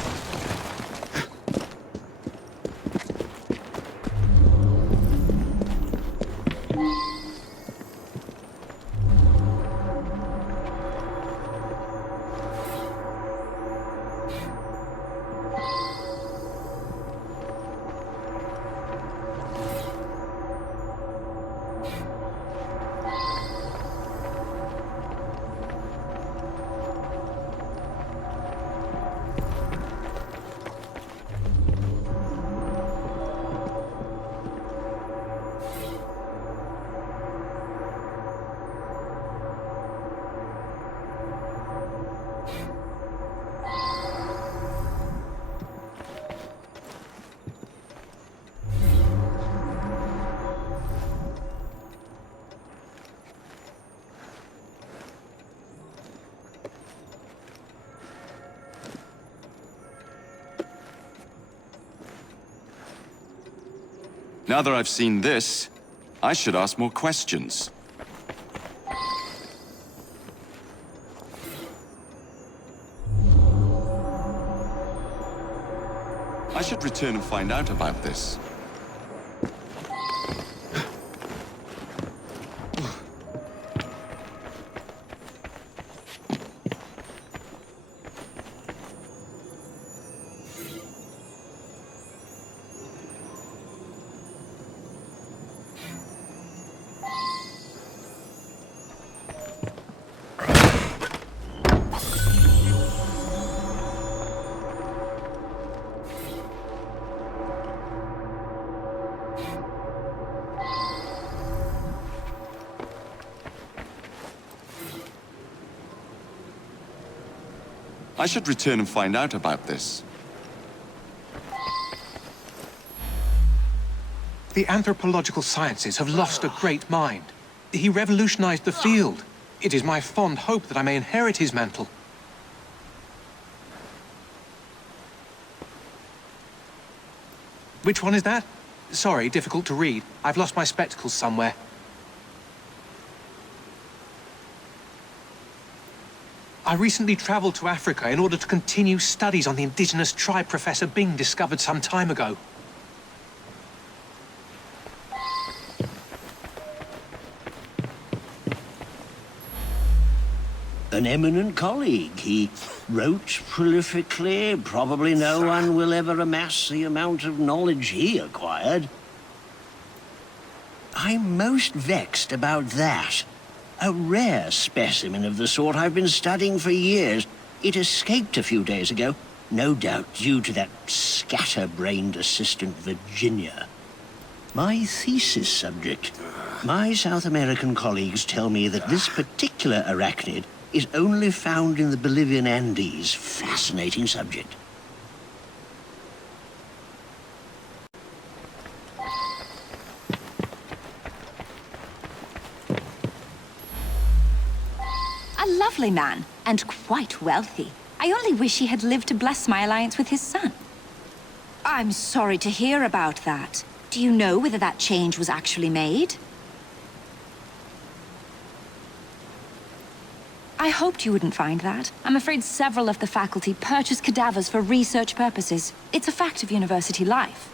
Now that I've seen this, I should ask more questions. I should return and find out about this. I should return and find out about this. The anthropological sciences have lost a great mind. He revolutionized the field. It is my fond hope that I may inherit his mantle. Which one is that? Sorry, difficult to read. I've lost my spectacles somewhere. I recently traveled to Africa in order to continue studies on the indigenous tribe Professor Bing discovered some time ago. An eminent colleague. He wrote prolifically. Probably no one will ever amass the amount of knowledge he acquired. I'm most vexed about that. A rare specimen of the sort I've been studying for years. It escaped a few days ago, no doubt due to that scatterbrained assistant Virginia. My thesis subject. My South American colleagues tell me that this particular arachnid is only found in the Bolivian Andes. Fascinating subject. lovely man, and quite wealthy. I only wish he had lived to bless my alliance with his son. I'm sorry to hear about that. Do you know whether that change was actually made? I hoped you wouldn't find that. I'm afraid several of the faculty purchase cadavers for research purposes. It's a fact of university life.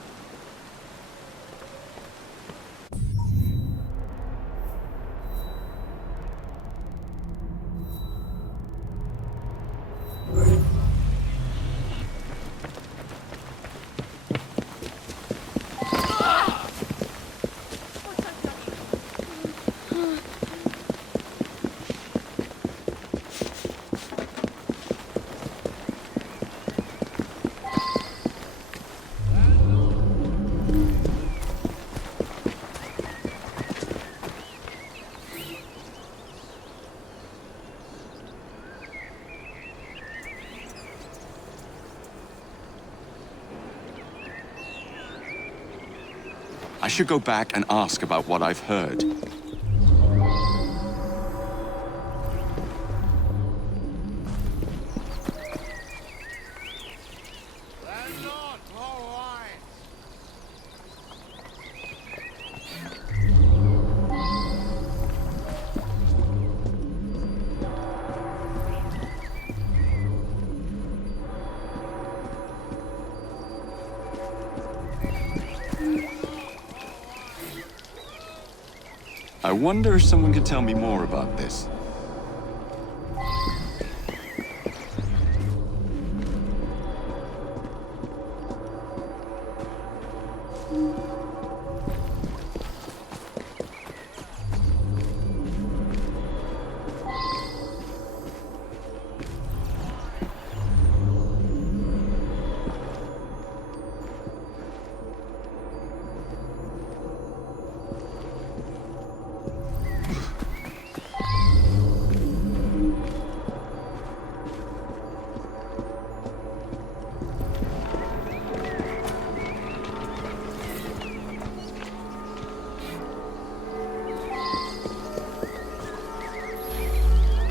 I should go back and ask about what I've heard. I wonder if someone could tell me more about this.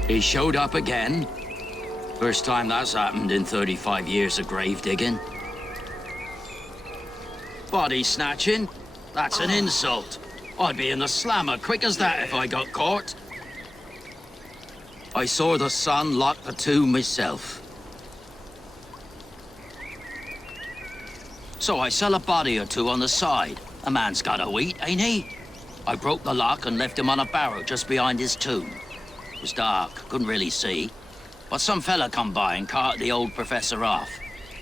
He showed up again. First time that's happened in 35 years of grave digging. Body snatching? That's an insult. I'd be in the slammer quick as that if I got caught. I saw the son lock the tomb myself. So I sell a body or two on the side. A man's gotta eat, ain't he? I broke the lock and left him on a barrow just behind his tomb. It was dark, couldn't really see. But some fella come by and carted the old professor off.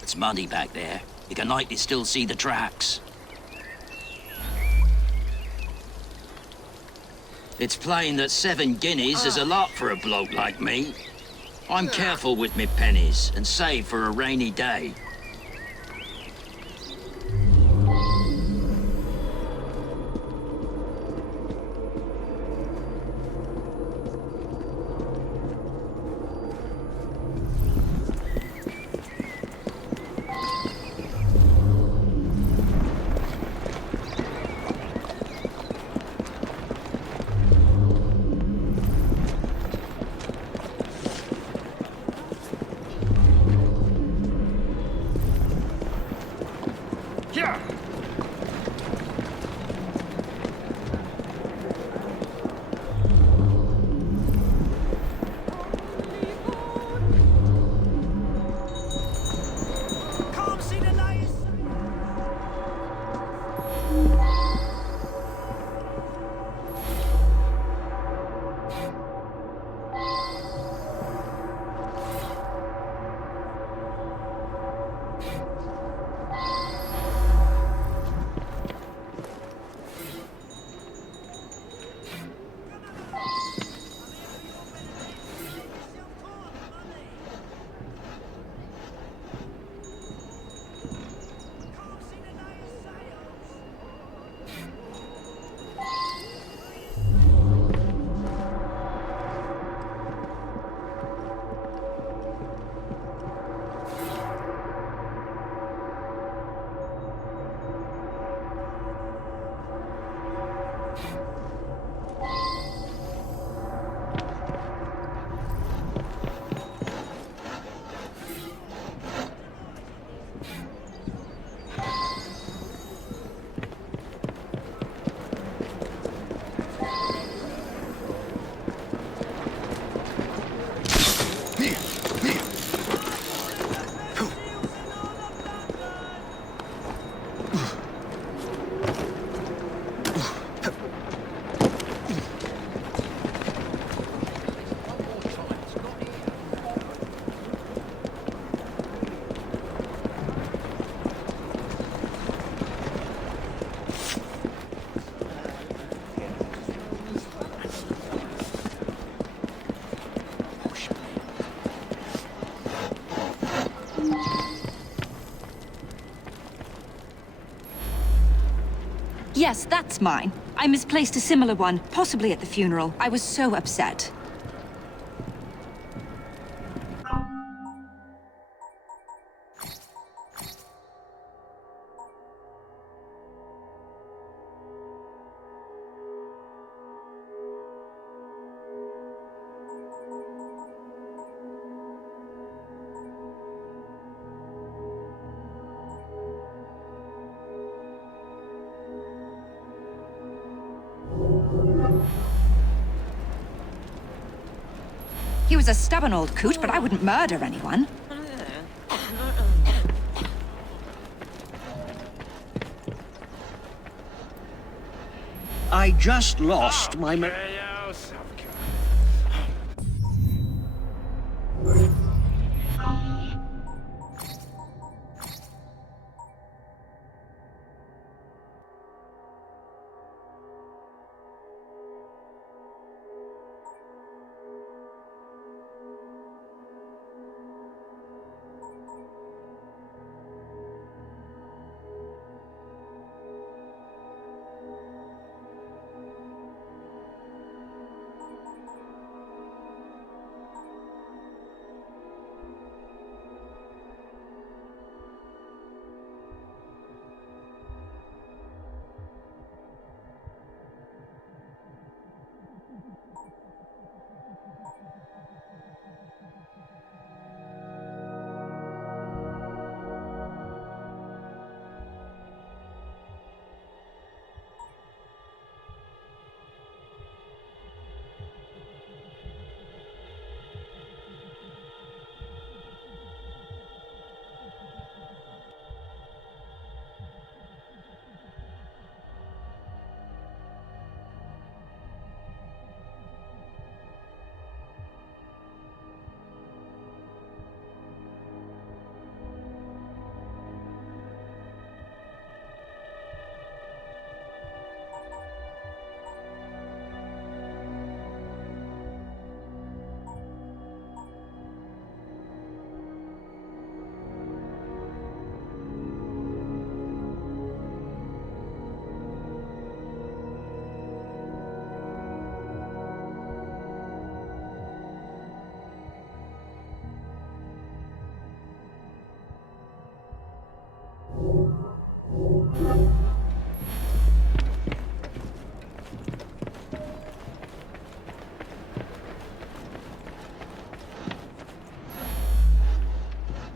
It's muddy back there. You can nightly still see the tracks. It's plain that 7 guineas is a lot for a bloke like me. I'm careful with me pennies and save for a rainy day. Yes, that's mine. I misplaced a similar one, possibly at the funeral. I was so upset. He was a stubborn old coot, but I wouldn't murder anyone. I just lost my...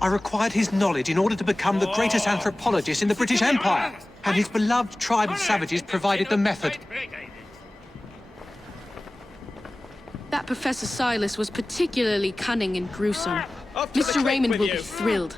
I required his knowledge in order to become the greatest anthropologist in the British Empire, and his beloved tribe of savages provided the method. That Professor Silas was particularly cunning and gruesome. Mr. Raymond will be thrilled.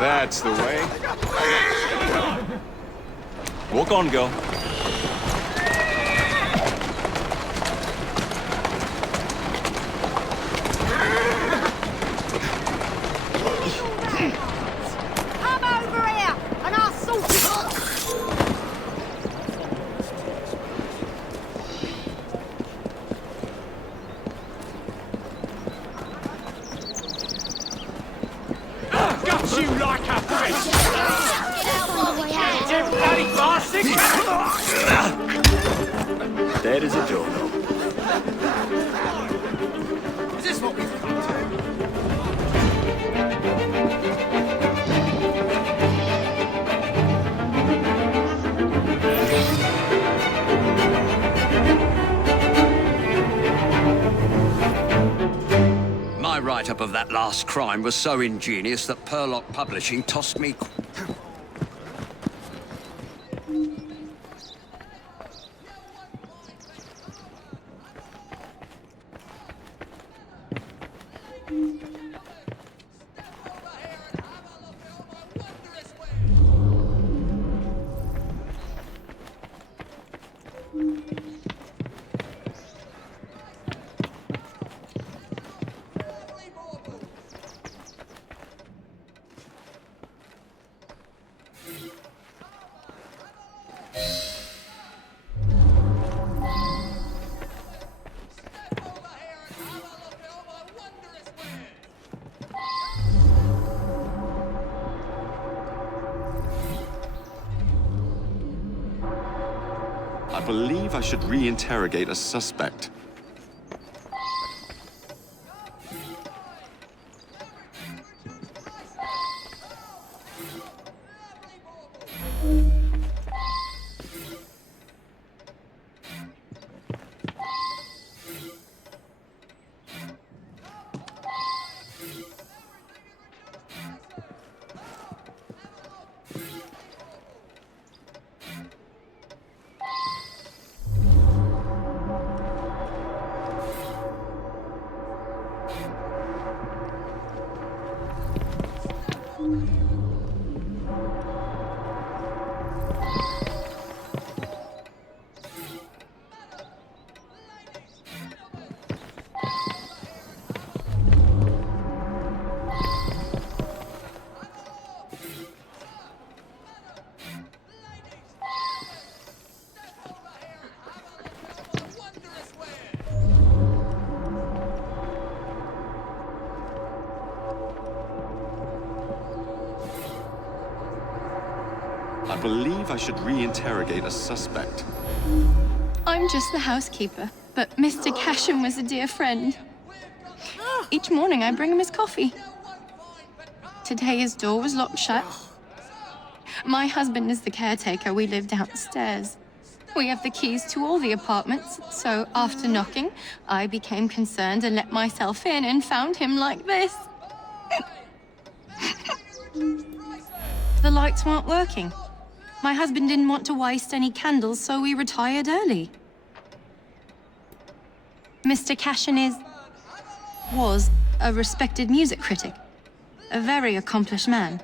That's the way. Walk on, girl. Come over here, and I'll sort it. Got you like a fish! You bloody bastard! Dead as a doorknob. Is this what we've come to? My write-up of that last crime was so ingenious that Purlock Publishing tossed me... believe I should re-interrogate a suspect. I believe I should re-interrogate a suspect. I'm just the housekeeper, but Mr. Cashin was a dear friend. Each morning I bring him his coffee. Today his door was locked shut. My husband is the caretaker. We live downstairs. We have the keys to all the apartments, so after knocking, I became concerned and let myself in and found him like this. The lights weren't working. My husband didn't want to waste any candles, so we retired early. Mr. Cashin was a respected music critic, a very accomplished man.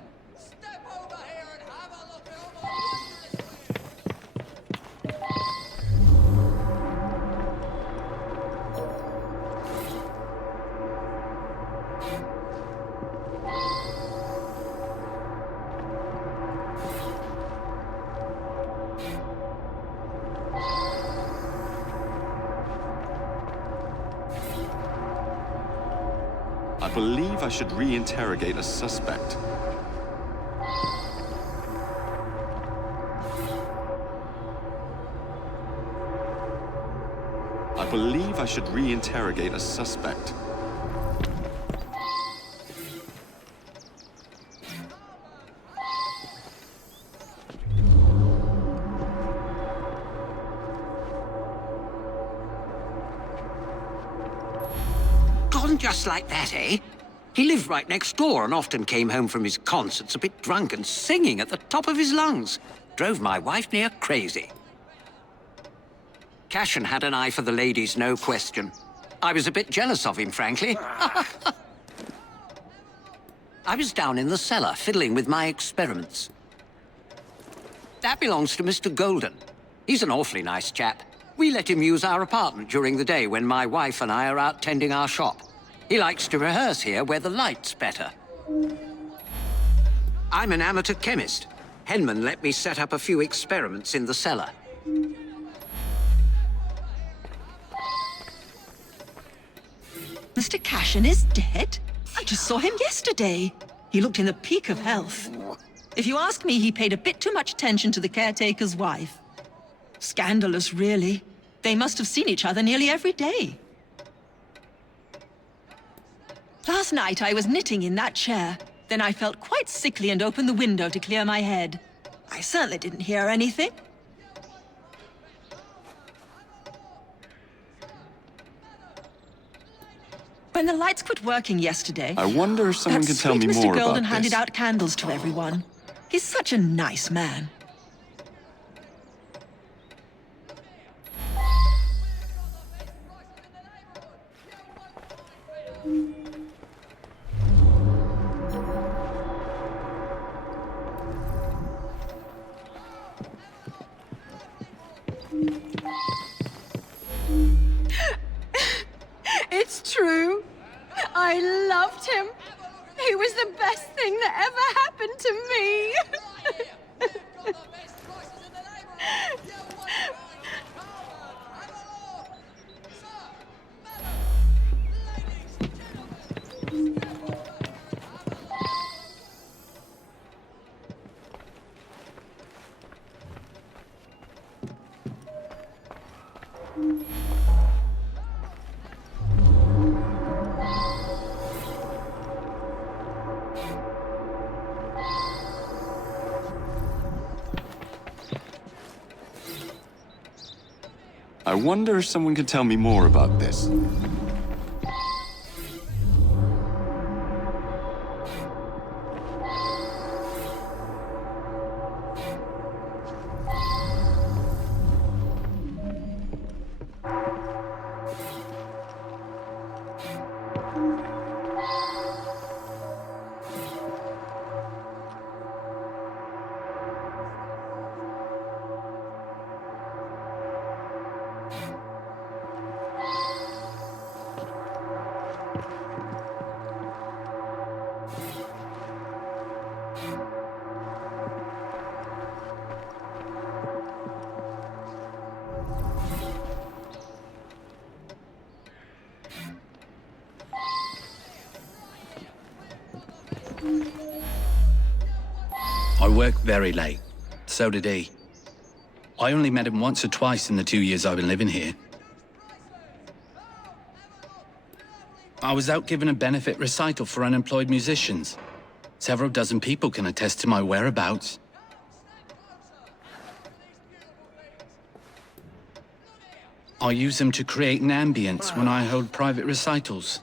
I believe I should re-interrogate a suspect. I believe I should re-interrogate a suspect. Gone just like that, eh? He lived right next door and often came home from his concerts a bit drunk and singing at the top of his lungs. Drove my wife near crazy. Cashin had an eye for the ladies, no question. I was a bit jealous of him, frankly. I was down in the cellar, fiddling with my experiments. That belongs to Mr. Golden. He's an awfully nice chap. We let him use our apartment during the day when my wife and I are out tending our shop. He likes to rehearse here where the light's better. I'm an amateur chemist. Henman let me set up a few experiments in the cellar. Mr. Cashin is dead? I just saw him yesterday. He looked in the peak of health. If you ask me, he paid a bit too much attention to the caretaker's wife. Scandalous, really. They must have seen each other nearly every day. Last night I was knitting in that chair. Then I felt quite sickly and opened the window to clear my head. I certainly didn't hear anything. When the lights quit working yesterday... I wonder if someone can tell me Mr. more about Golden handed this. out candles to everyone. He's such a nice man. It's true. I loved him. He was the best thing that ever happened to me. I wonder if someone could tell me more about this. I work very late. So did he. I only met him once or twice in the 2 years I've been living here. I was out giving a benefit recital for unemployed musicians. Several dozen people can attest to my whereabouts. I use them to create an ambience when I hold private recitals.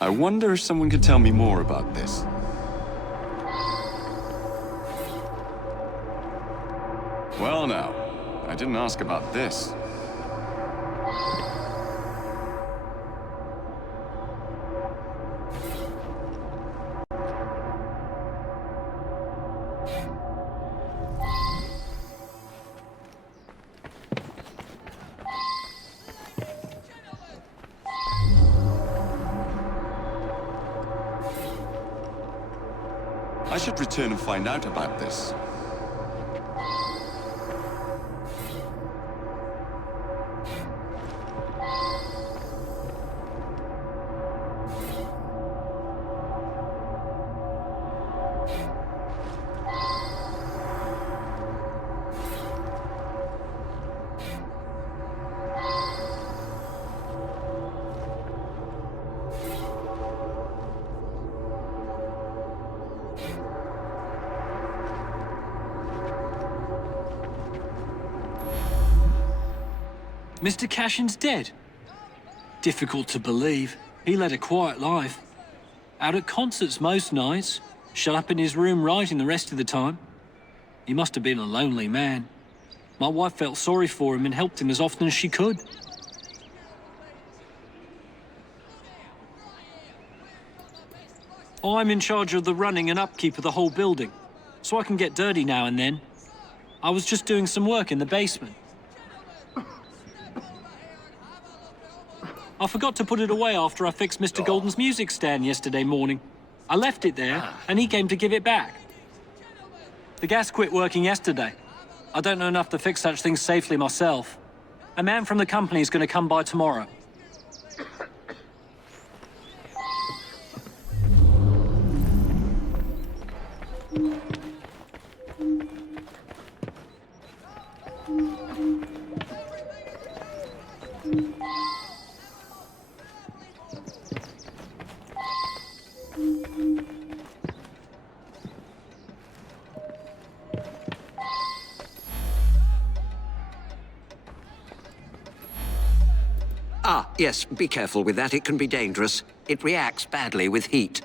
I wonder if someone could tell me more about this. Well now, I didn't ask about this. I should return and find out about this. Mr. Cashin's dead. Difficult to believe. He led a quiet life. Out at concerts most nights, shut up in his room writing the rest of the time. He must have been a lonely man. My wife felt sorry for him and helped him as often as she could. I'm in charge of the running and upkeep of the whole building, so I can get dirty now and then. I was just doing some work in the basement. I forgot to put it away after I fixed Mr. Golden's music stand yesterday morning. I left it there, and he came to give it back. The gas quit working yesterday. I don't know enough to fix such things safely myself. A man from the company is going to come by tomorrow. Ah, yes, be careful with that. It can be dangerous. It reacts badly with heat.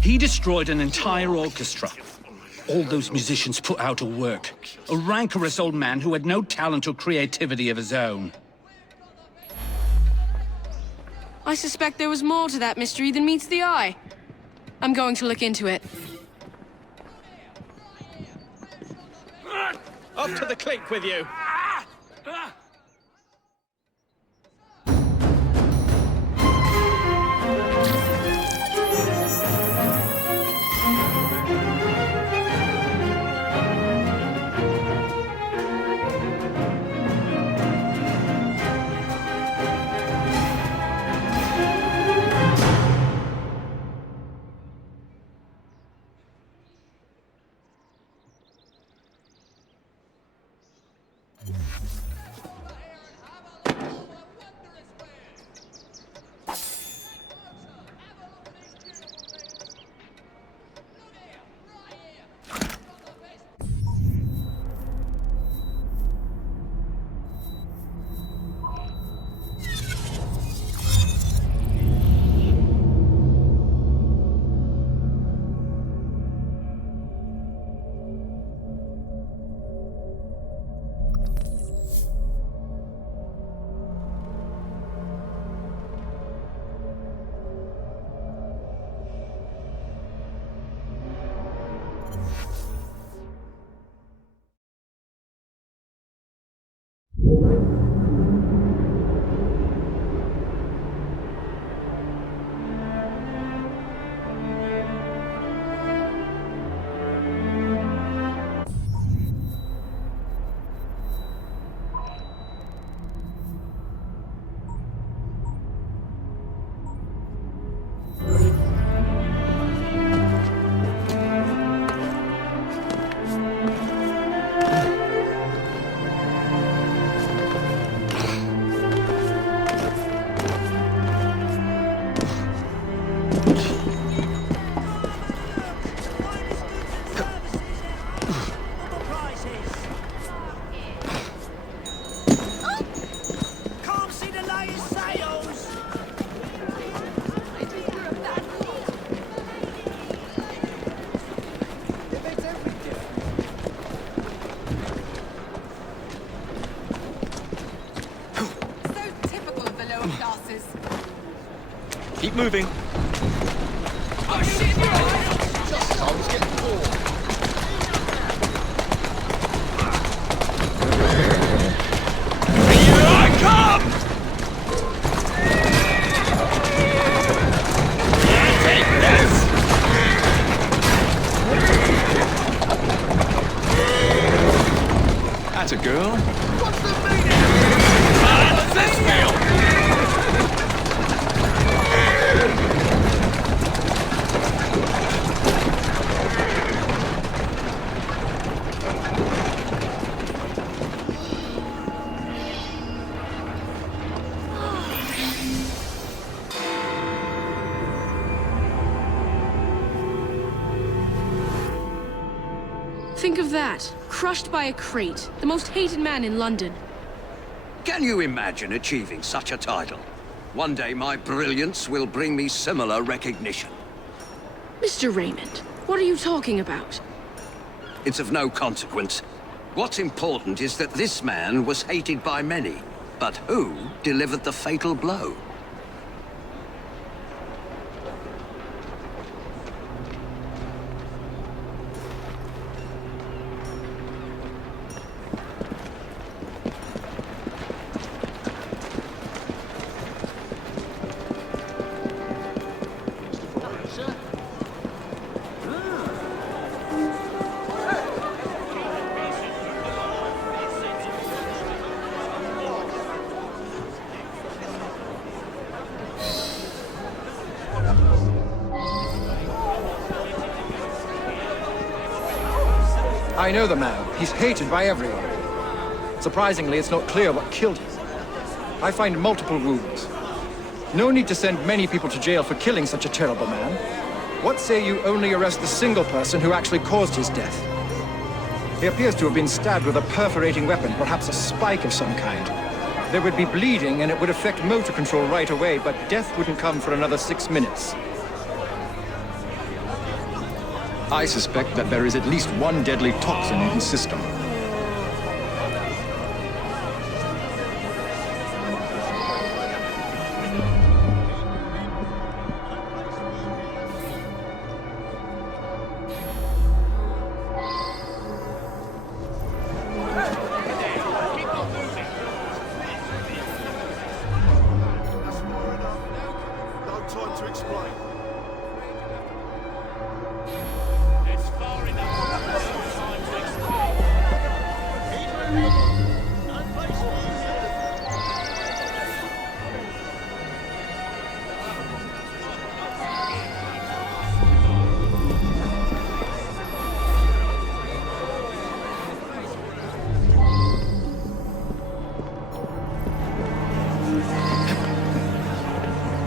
He destroyed an entire orchestra. All those musicians put out of work. A rancorous old man who had no talent or creativity of his own. I suspect there was more to that mystery than meets the eye. I'm going to look into it. Up to the clink with you! Keep moving. Oh, shit! I was getting bored. Here I come! Take this! That's a girl. What's the meaning? Balance this wheel! Think of that. Crushed by a crate. The most hated man in London. Can you imagine achieving such a title? One day my brilliance will bring me similar recognition. Mr. Raymond, what are you talking about? It's of no consequence. What's important is that this man was hated by many. But who delivered the fatal blow? I know the man. He's hated by everyone. Surprisingly, it's not clear what killed him. I find multiple wounds. No need to send many people to jail for killing such a terrible man. What say you only arrest the single person who actually caused his death? He appears to have been stabbed with a perforating weapon, perhaps a spike of some kind. There would be bleeding and it would affect motor control right away, but death wouldn't come for another 6 minutes. I suspect that there is at least one deadly toxin in his system. to explain. It's far enough. Time to explain.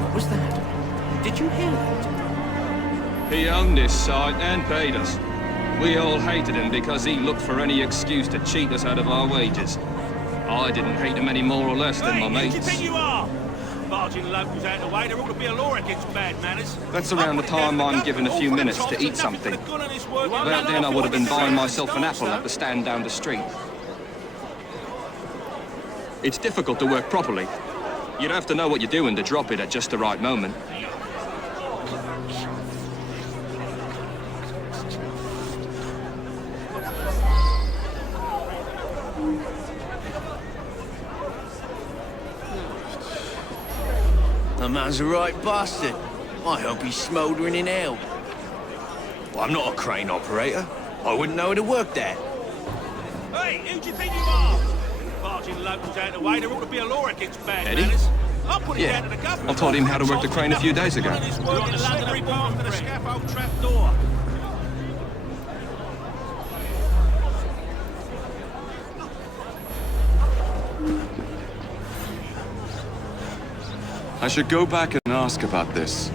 What was that? Did you hear that? He owned this site and paid us. We all hated him because he looked for any excuse to cheat us out of our wages. I didn't hate him any more or less than my Who do you mates. think you are? Barging locals out of the way, there ought to be a law against bad manners. That's around the time I'm given a few minutes to eat something. About then I would have been buying myself an apple at the stand down the street. It's difficult to work properly. You'd have to know what you're doing to drop it at just the right moment. The man's a right bastard. I hope he's smouldering in hell. Well, I'm not a crane operator. I wouldn't know how to work that. Hey, who do you think you are? Barging locals out of the way, there ought to be a law against bad Eddie? manners. I'll put it Yeah, down to the government. I taught him how to work the crane a few days ago. We're on the slippery path to the scaffold trap door. I should go back and ask about this.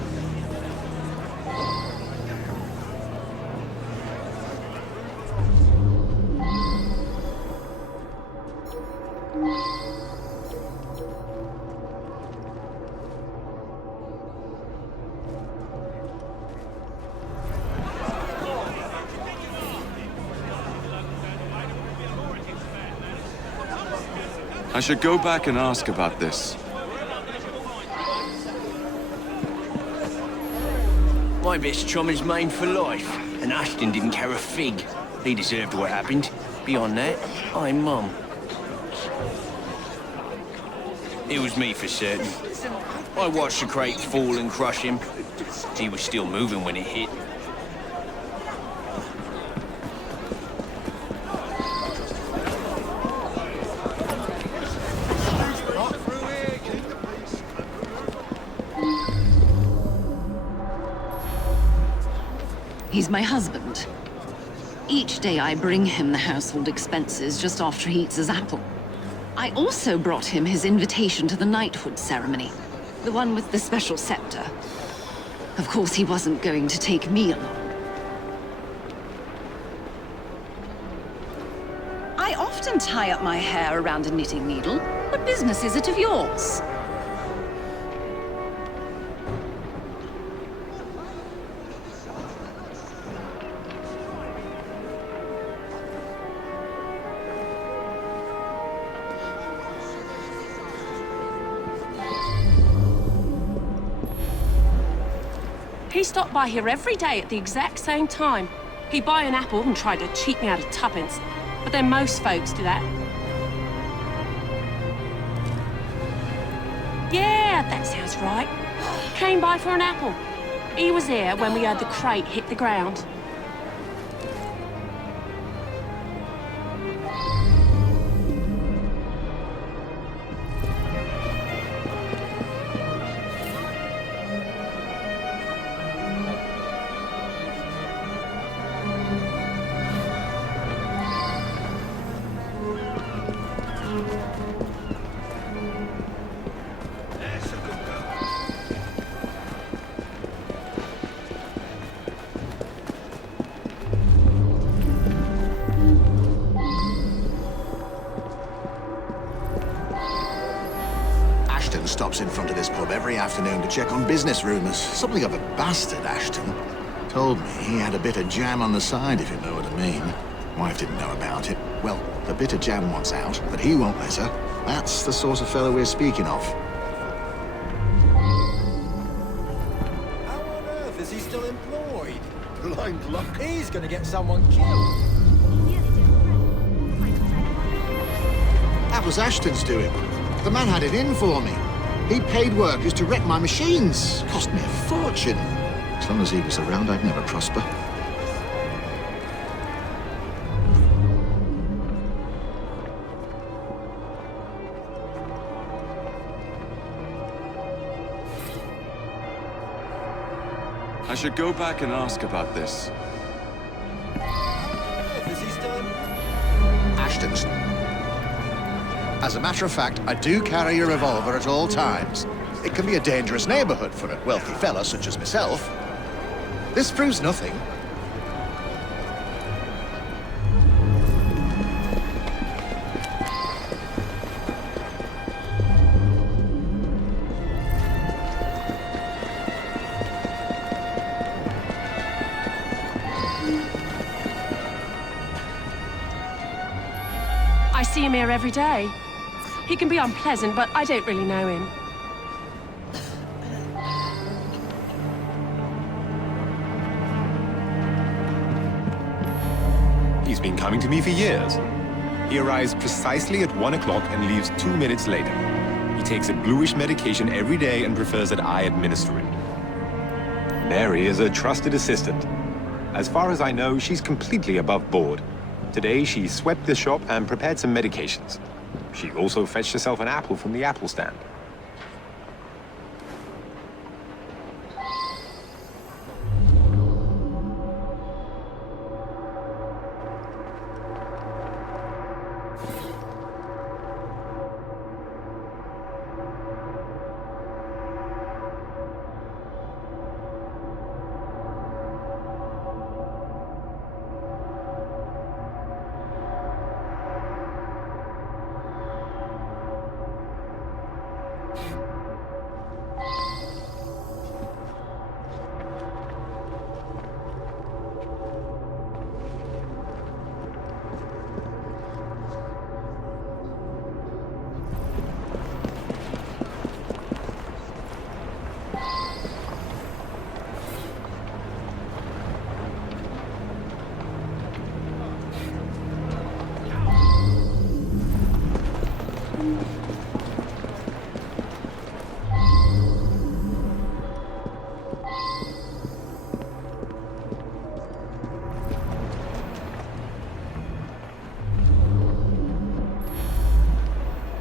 I should go back and ask about this. My best chum is maimed for life, and Ashton didn't care a fig. He deserved what happened. Beyond that, I'm mum. It was me for certain. I watched the crate fall and crush him. He was still moving when it hit. He's my husband. Each day I bring him the household expenses just after he eats his apple. I also brought him his invitation to the knighthood ceremony, the one with the special scepter. Of course, he wasn't going to take me along. I often tie up my hair around a knitting needle. What business is it of yours? He stopped by here every day at the exact same time. He'd buy an apple and try to cheat me out of tuppence. But then most folks do that. Yeah, that sounds right. Came by for an apple. He was here when we heard the crate hit the ground. Stops in front of this pub every afternoon to check on business rumours. Something of a bastard, Ashton. Told me he had a bit of jam on the side, if you know what I mean. Wife didn't know about it. Well, the bit of jam wants out, but he won't let her. That's the sort of fellow we're speaking of. How on earth is he still employed? Blind luck. He's gonna get someone killed. That was Ashton's doing. The man had it in for me. He paid workers to wreck my machines. Cost me a fortune. As long as he was around, I'd never prosper. I should go back and ask about this. Ashton's. As a matter of fact, I do carry a revolver at all times. It can be a dangerous neighborhood for a wealthy fella such as myself. This proves nothing. I see him here every day. He can be unpleasant, but I don't really know him. He's been coming to me for years. He arrives precisely at 1 o'clock and leaves 2 minutes later. He takes a bluish medication every day and prefers that I administer it. Mary is a trusted assistant. As far as I know, she's completely above board. Today, she swept the shop and prepared some medications. She also fetched herself an apple from the apple stand.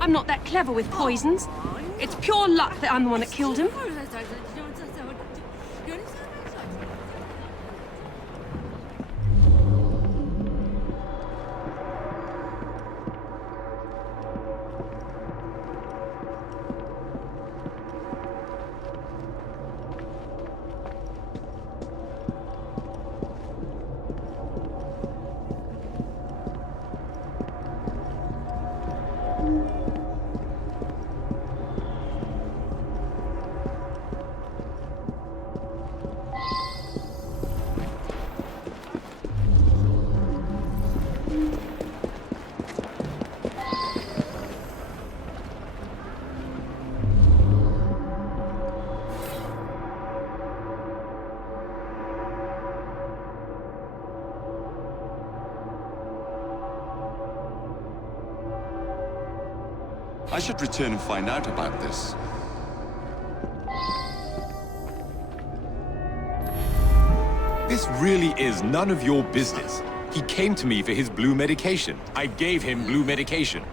I'm not that clever with poisons. It's pure luck that I'm the one that killed him. I should return and find out about this. This really is none of your business. He came to me for his blue medication. I gave him blue medication.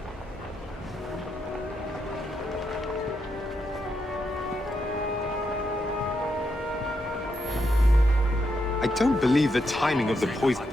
I don't believe the timing of the poison.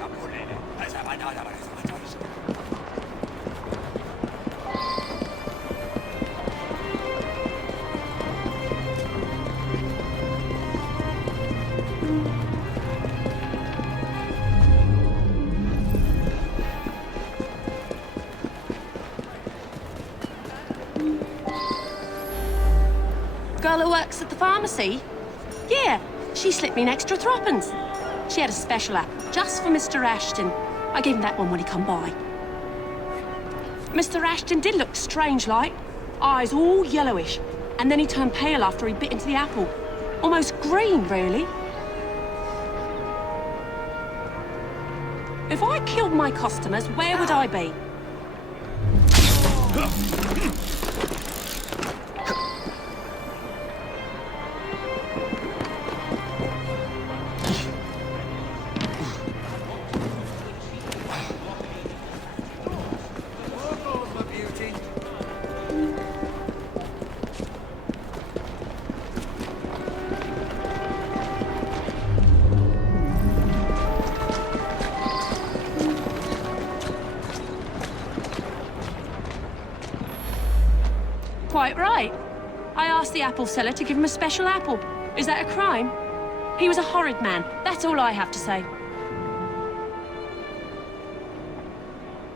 Girl who works at the pharmacy? Yeah, she slipped me an extra threepence. She had a special app just for Mr. Ashton. I gave him that one when he come by. Mr. Ashton did look strange-like. Eyes all yellowish. And then he turned pale after he bit into the apple. Almost green, really. If I killed my customers, where would I be? asked the apple seller to give him a special apple. Is that a crime? He was a horrid man. That's all I have to say.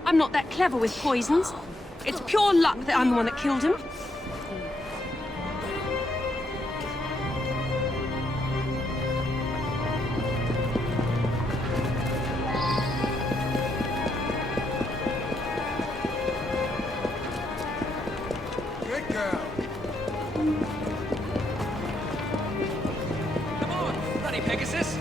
I'm not that clever with poisons. It's pure luck that I'm the one that killed him. Good girl. Come on, bloody Pegasus.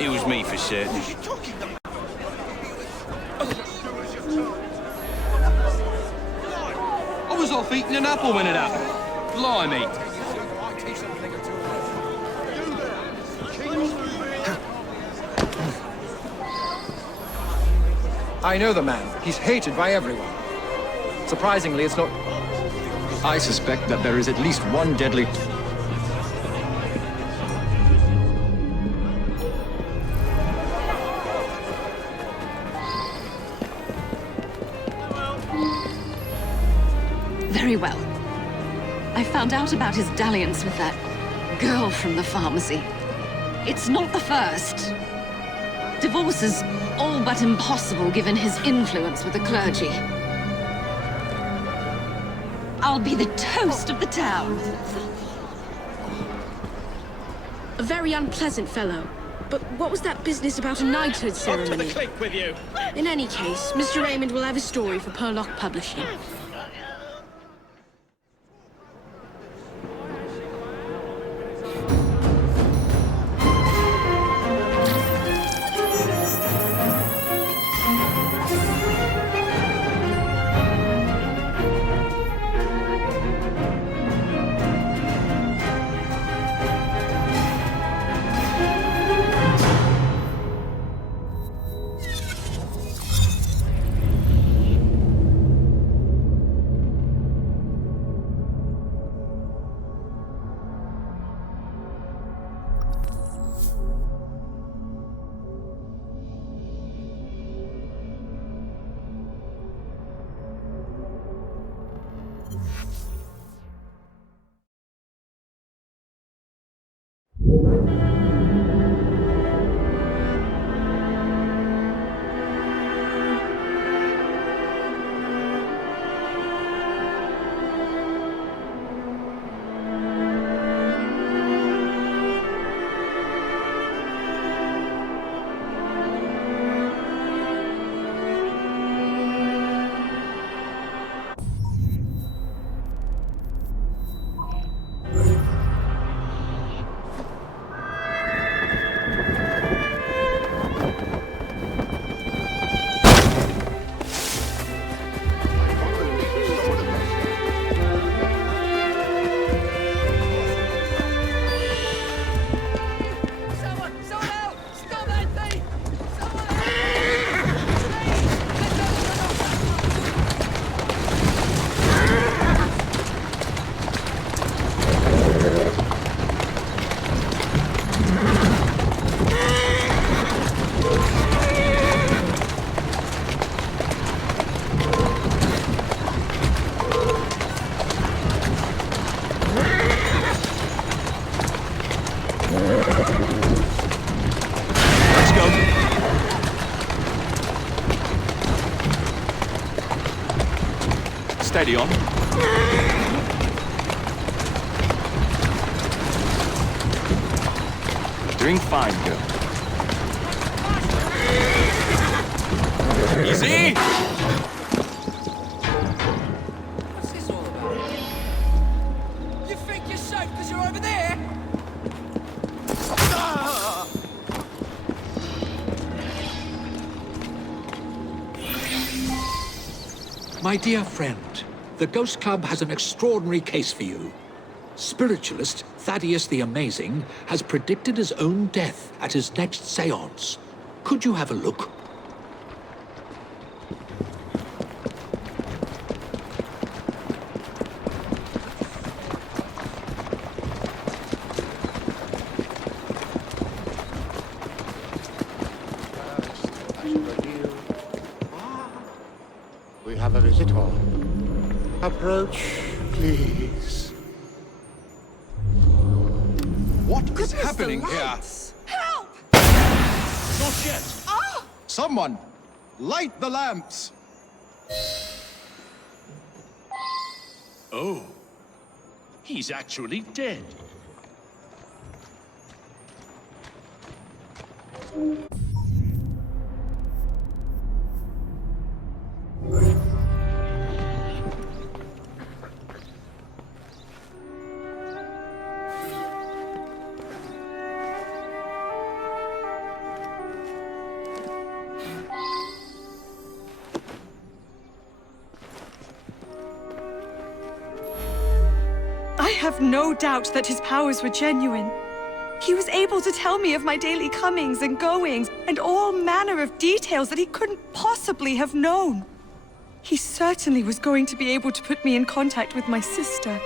It was me for certain. I was off eating an apple when it happened. Blimey. I know the man. He's hated by everyone. Surprisingly, it's not... I suspect that there is at least one deadly... Very well. I found out about his dalliance with that girl from the pharmacy. It's not the first. Divorce is all but impossible given his influence with the clergy. I'll be the toast of the town. A very unpleasant fellow. But what was that business about a knighthood ceremony? Up to the clink with you. In any case, Mr. Raymond will have his story for Purlock Publishing. Steady on. Doing fine, girl. Easy! What's this all about? You think you're safe because you're over there? My dear friend, the Ghost Club has an extraordinary case for you. Spiritualist Thaddeus the Amazing has predicted his own death at his next séance. Could you have a look? Approach, please. What is happening here? Help! Not yet. Ah! Someone, light the lamps. Oh, he's actually dead. I have no doubt that his powers were genuine. He was able to tell me of my daily comings and goings, and all manner of details that he couldn't possibly have known. He certainly was going to be able to put me in contact with my sister.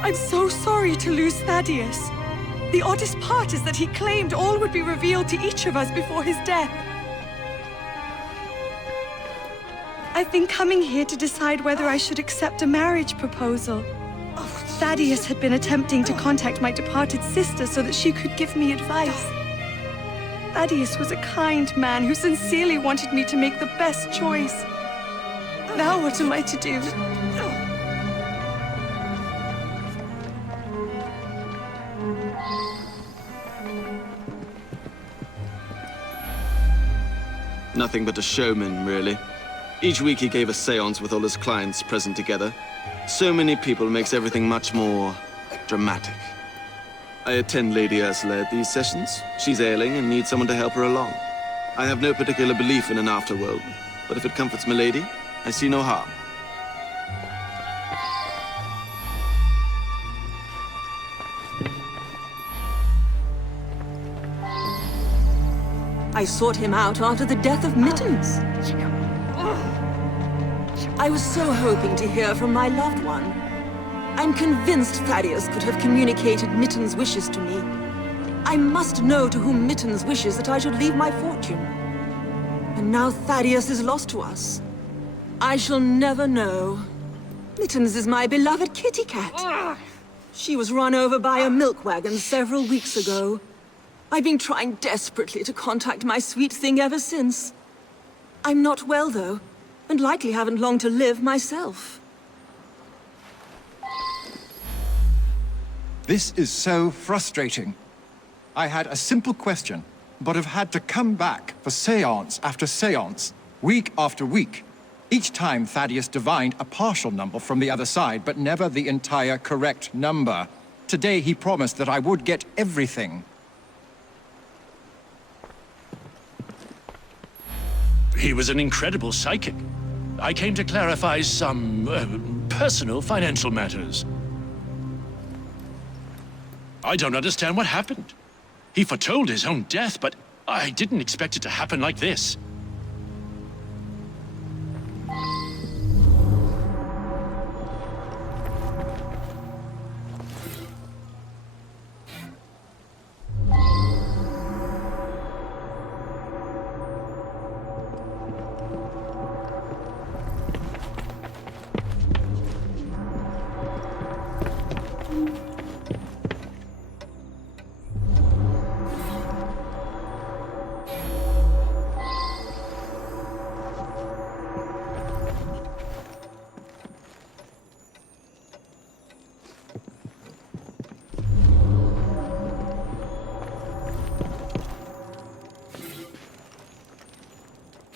I'm so sorry to lose Thaddeus. The oddest part is that he claimed all would be revealed to each of us before his death. I've been coming here to decide whether I should accept a marriage proposal. Thaddeus had been attempting to contact my departed sister so that she could give me advice. Thaddeus was a kind man who sincerely wanted me to make the best choice. Now what am I to do? Nothing but a showman, really. Each week he gave a séance with all his clients present together. So many people makes everything much more dramatic. I attend Lady Ursula at these sessions. She's ailing and needs someone to help her along. I have no particular belief in an afterworld, but if it comforts Milady, I see no harm. I sought him out after the death of Mittens. I was so hoping to hear from my loved one. I'm convinced Thaddeus could have communicated Mittens' wishes to me. I must know to whom Mittens wishes that I should leave my fortune. And now Thaddeus is lost to us. I shall never know. Mittens is my beloved kitty cat. She was run over by a milk wagon several weeks ago. I've been trying desperately to contact my sweet thing ever since. I'm not well, though, and likely haven't long to live myself. This is so frustrating. I had a simple question, but have had to come back for séance after séance, week after week. Each time Thaddeus divined a partial number from the other side, but never the entire correct number. Today he promised that I would get everything. He was an incredible psychic. I came to clarify some personal financial matters. I don't understand what happened. He foretold his own death, but I didn't expect it to happen like this.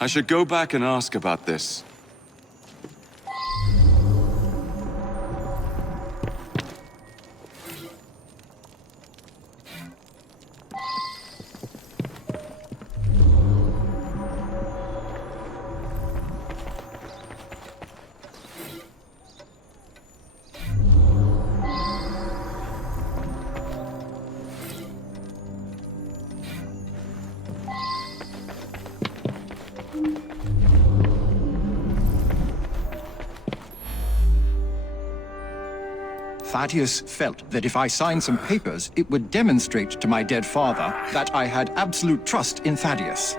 I should go back and ask about this. Thaddeus felt that if I signed some papers, it would demonstrate to my dead father that I had absolute trust in Thaddeus.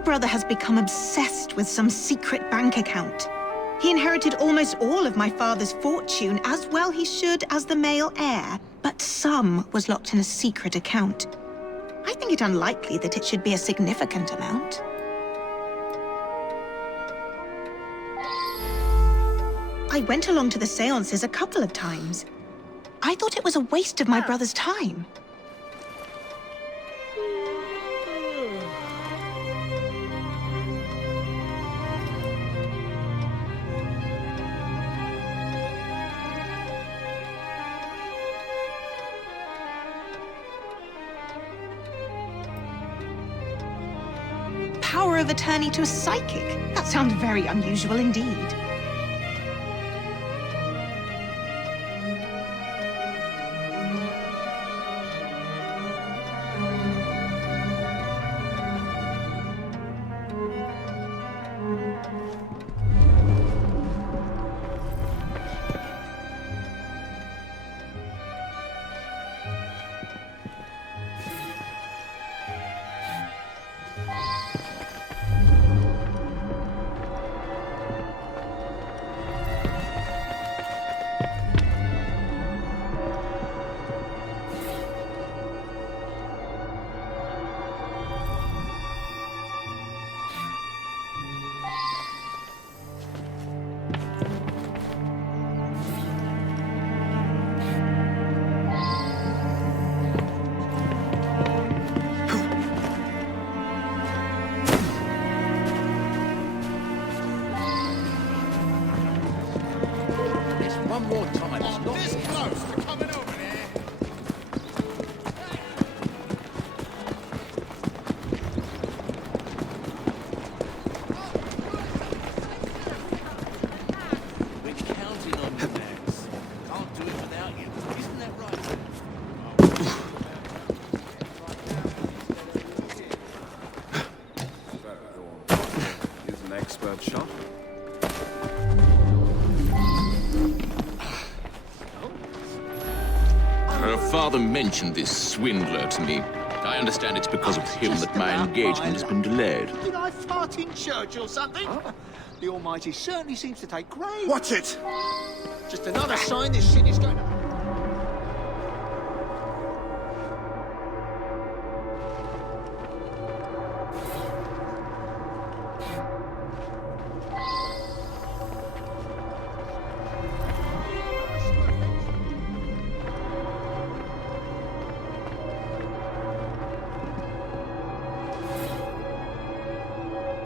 brother has become obsessed with some secret bank account. He inherited almost all of my father's fortune, as well he should as the male heir, but some was locked in a secret account. I think it unlikely that it should be a significant amount. I went along to the seances a couple of times. I thought it was a waste of my brother's time. Power of attorney to a psychic? That sounds very unusual indeed. One more time. I'm this close to coming over there. We're counting on you, Max. Can't do it without you. Isn't that right? He's an expert shot. Her father mentioned this swindler to me. I understand it's because of him that my engagement has been delayed. Did I fart in church or something? The Almighty certainly seems to take grace. Watch it! Just another sign this shit is going to...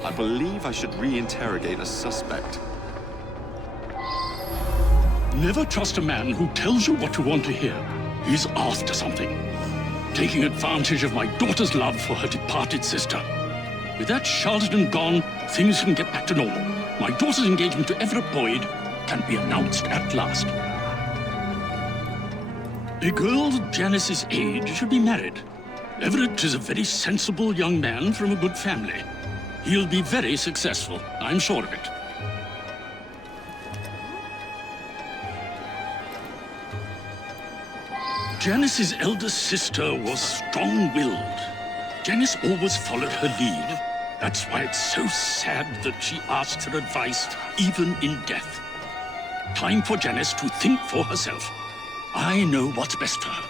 I believe I should re-interrogate a suspect. Never trust a man who tells you what you want to hear. He's after something. Taking advantage of my daughter's love for her departed sister. With that charlatan gone, things can get back to normal. My daughter's engagement to Everett Boyd can be announced at last. A girl Janice's age should be married. Everett is a very sensible young man from a good family. He'll be very successful, I'm sure of it. Janice's elder sister was strong-willed. Janice always followed her lead. That's why it's so sad that she asks her advice, even in death. Time for Janice to think for herself. I know what's best for her.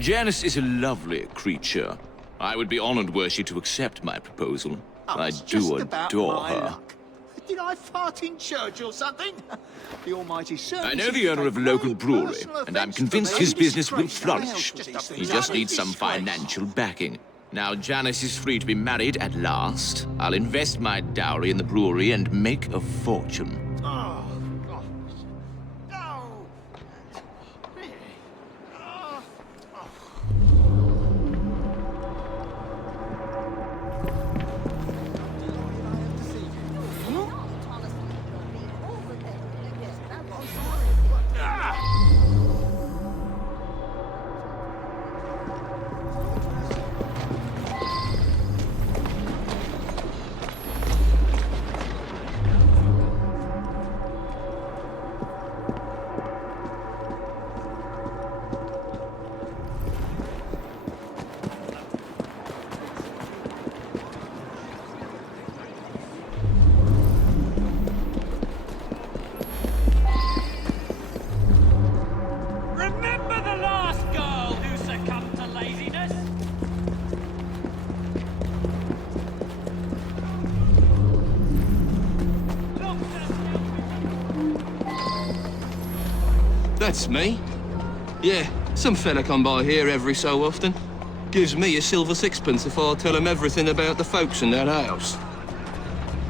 Janice is a lovely creature. I would be honored were she to accept my proposal. I do adore her. Did I fart in church or something? The almighty service... I know the owner of a local brewery, and I'm convinced his business will flourish. He just needs some financial backing. Now Janice is free to be married at last. I'll invest my dowry in the brewery and make a fortune. Oh, God. No! Really? Oh. Remember the last girl who succumbed to laziness? That's me. Yeah, some fella come by here every so often. Gives me a silver sixpence if I tell him everything about the folks in that house.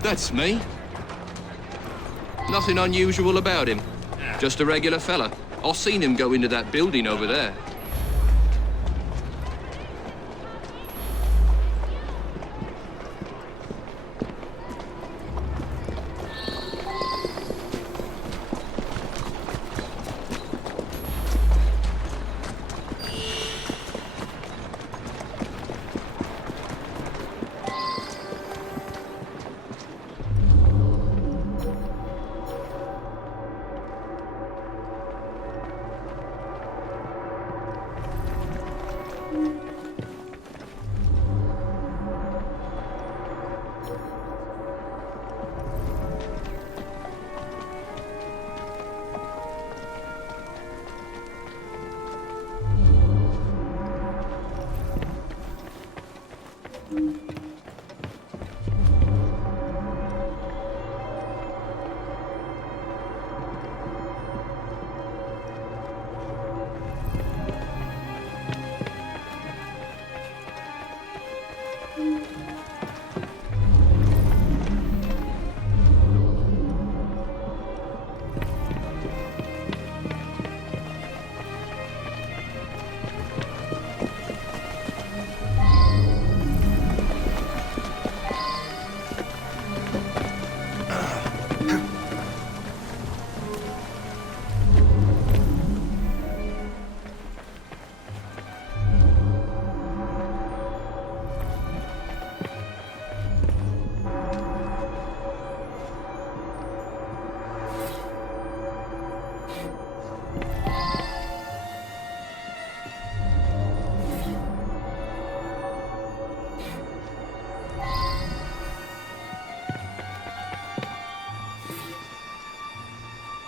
That's me. Nothing unusual about him. Just a regular fella. I've seen him go into that building over there.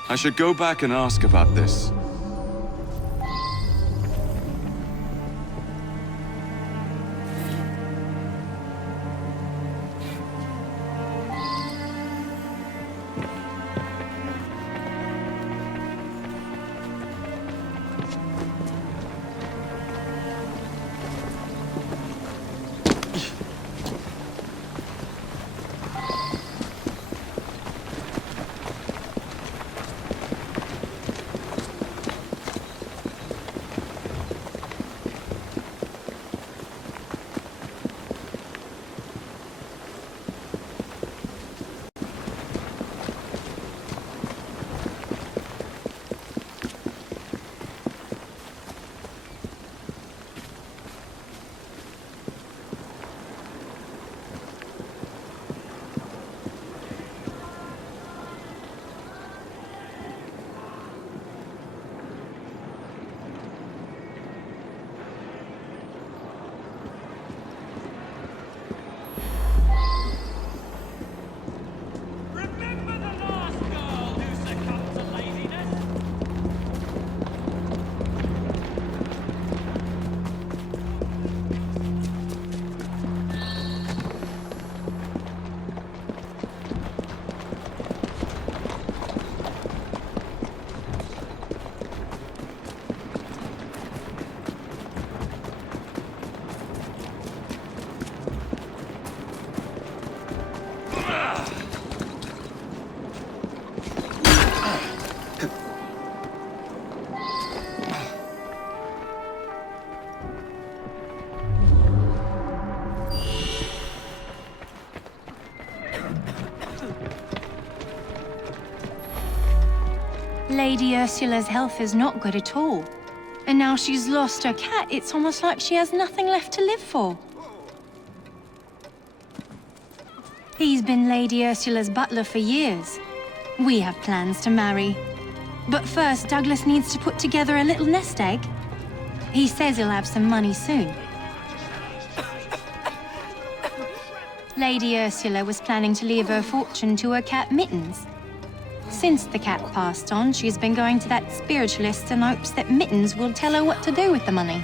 I should go back and ask about this. Lady Ursula's health is not good at all. And now she's lost her cat, it's almost like she has nothing left to live for. He's been Lady Ursula's butler for years. We have plans to marry. But first, Douglas needs to put together a little nest egg. He says he'll have some money soon. Lady Ursula was planning to leave her fortune to her cat Mittens. Since the cat passed on, she's been going to that spiritualist in hopes that Mittens will tell her what to do with the money.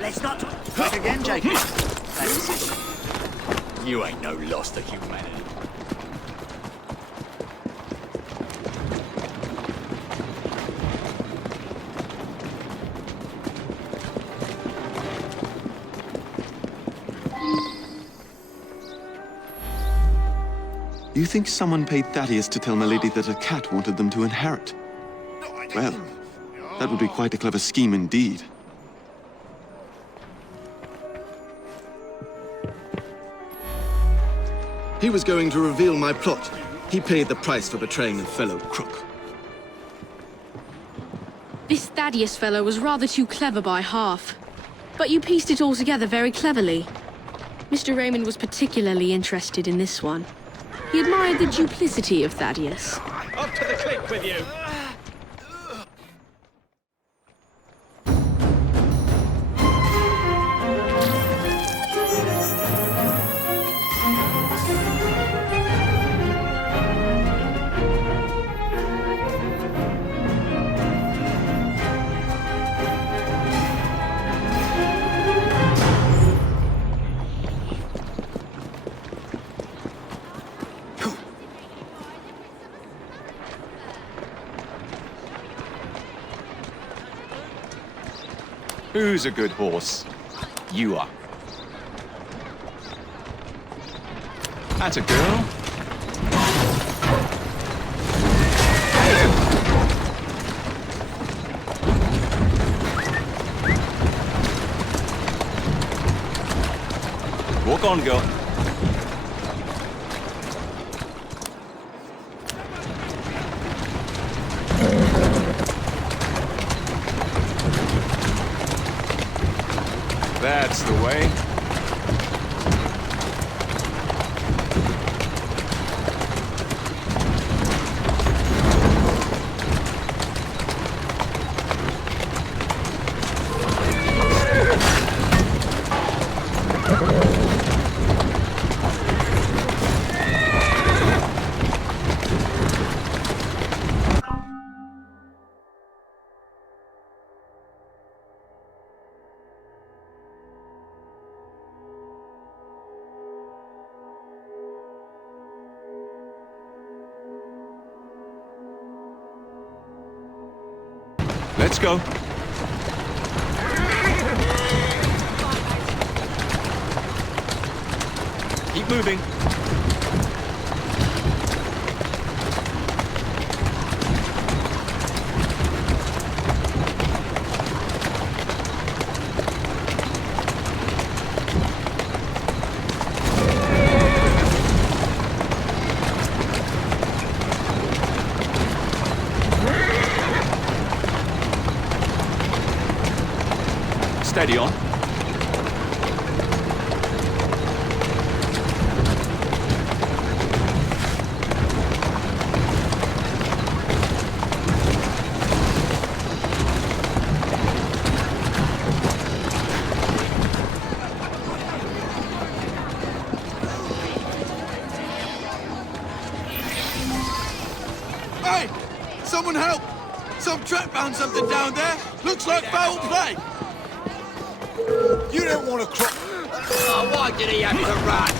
Let's not... Back again, Jacob. That's it. You ain't no loss to humanity. You think someone paid Thaddeus to tell my lady that a cat wanted them to inherit? Well, that would be quite a clever scheme indeed. He was going to reveal my plot. He paid the price for betraying a fellow crook. This Thaddeus fellow was rather too clever by half. But you pieced it all together very cleverly. Mr. Raymond was particularly interested in this one. He admired the duplicity of Thaddeus. Up to the click with you. Who's a good horse? You are. That's a girl. Walk on, girl. That's the way. Let's go. Keep moving. Steady on. Hey! Someone help! Some trap found something down there! Looks like foul play! You don't want to cross. Oh, why did he have to run?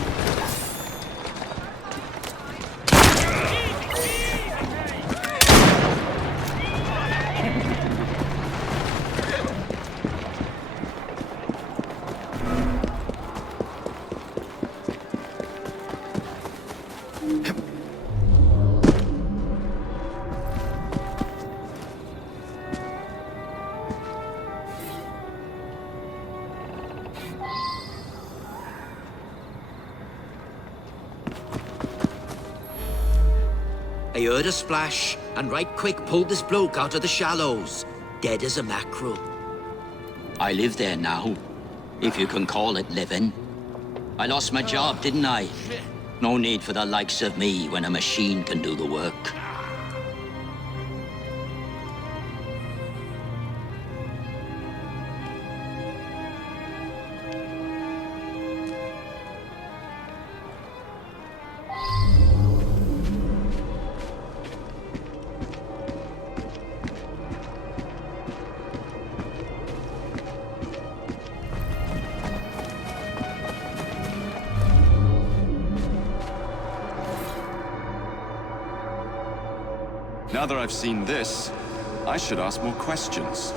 I heard a splash, and right quick pulled this bloke out of the shallows, dead as a mackerel. I live there now, if you can call it living. I lost my job, didn't I? No need for the likes of me when a machine can do the work. Now that I've seen this, I should ask more questions.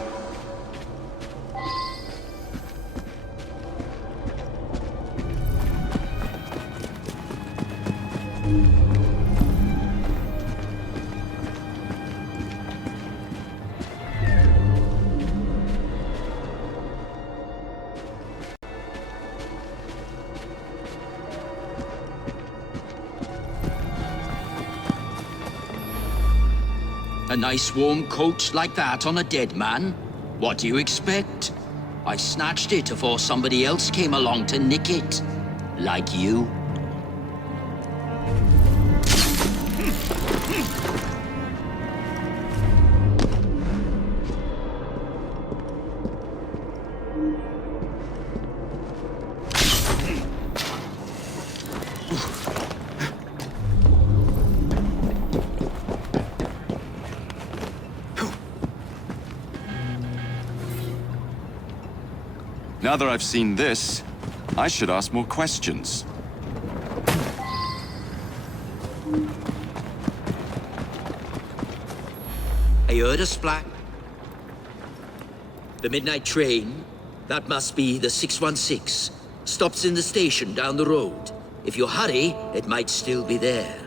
A nice warm coat like that on a dead man? What do you expect? I snatched it before somebody else came along to nick it. Like you. Now that I've seen this, I should ask more questions. I heard a splash. The midnight train? That must be the 616. Stops in the station down the road. If you hurry, it might still be there.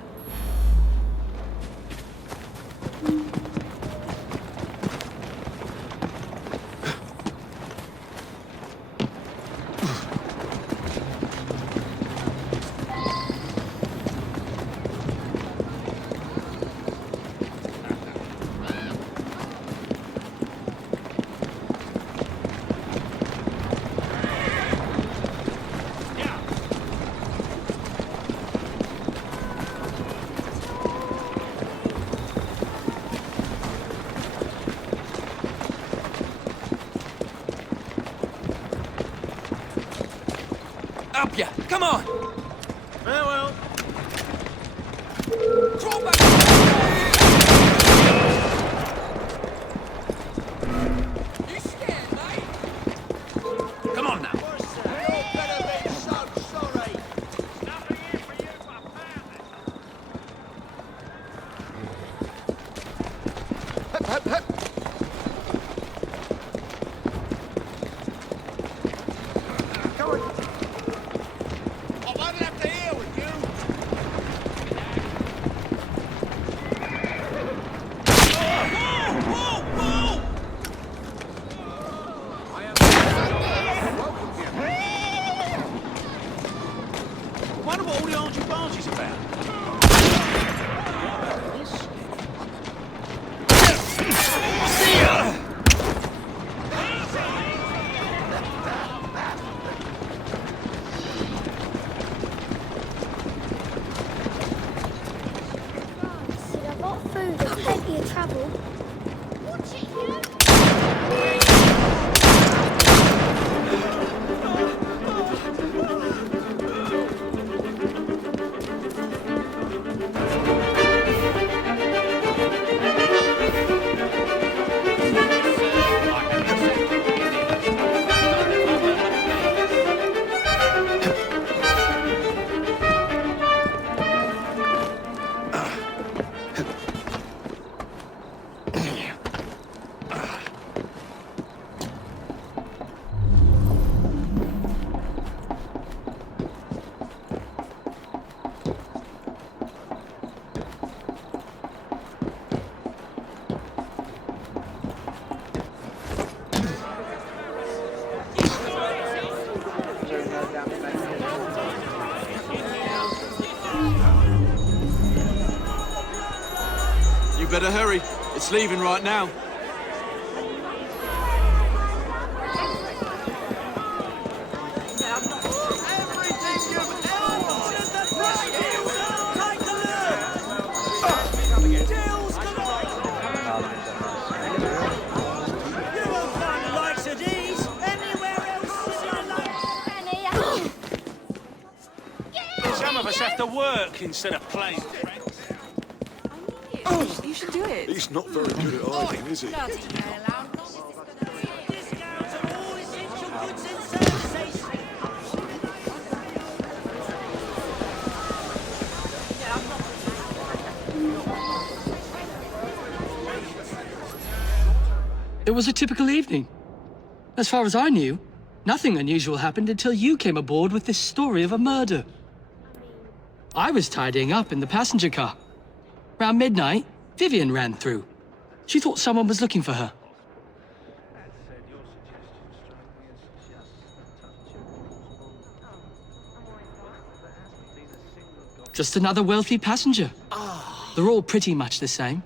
Up ya! Come on! Farewell. Crawl back! You scared, mate? Come on now. I won't have to hear food and plenty of travel. You better hurry. It's leaving right now. Some of us have to work instead of playing. You should do it. He's not very good at hiding, is he? It was a typical evening. As far as I knew, nothing unusual happened until you came aboard with this story of a murder. I was tidying up in the passenger car. Around midnight, Vivian ran through. She thought someone was looking for her. Just another wealthy passenger. They're all pretty much the same.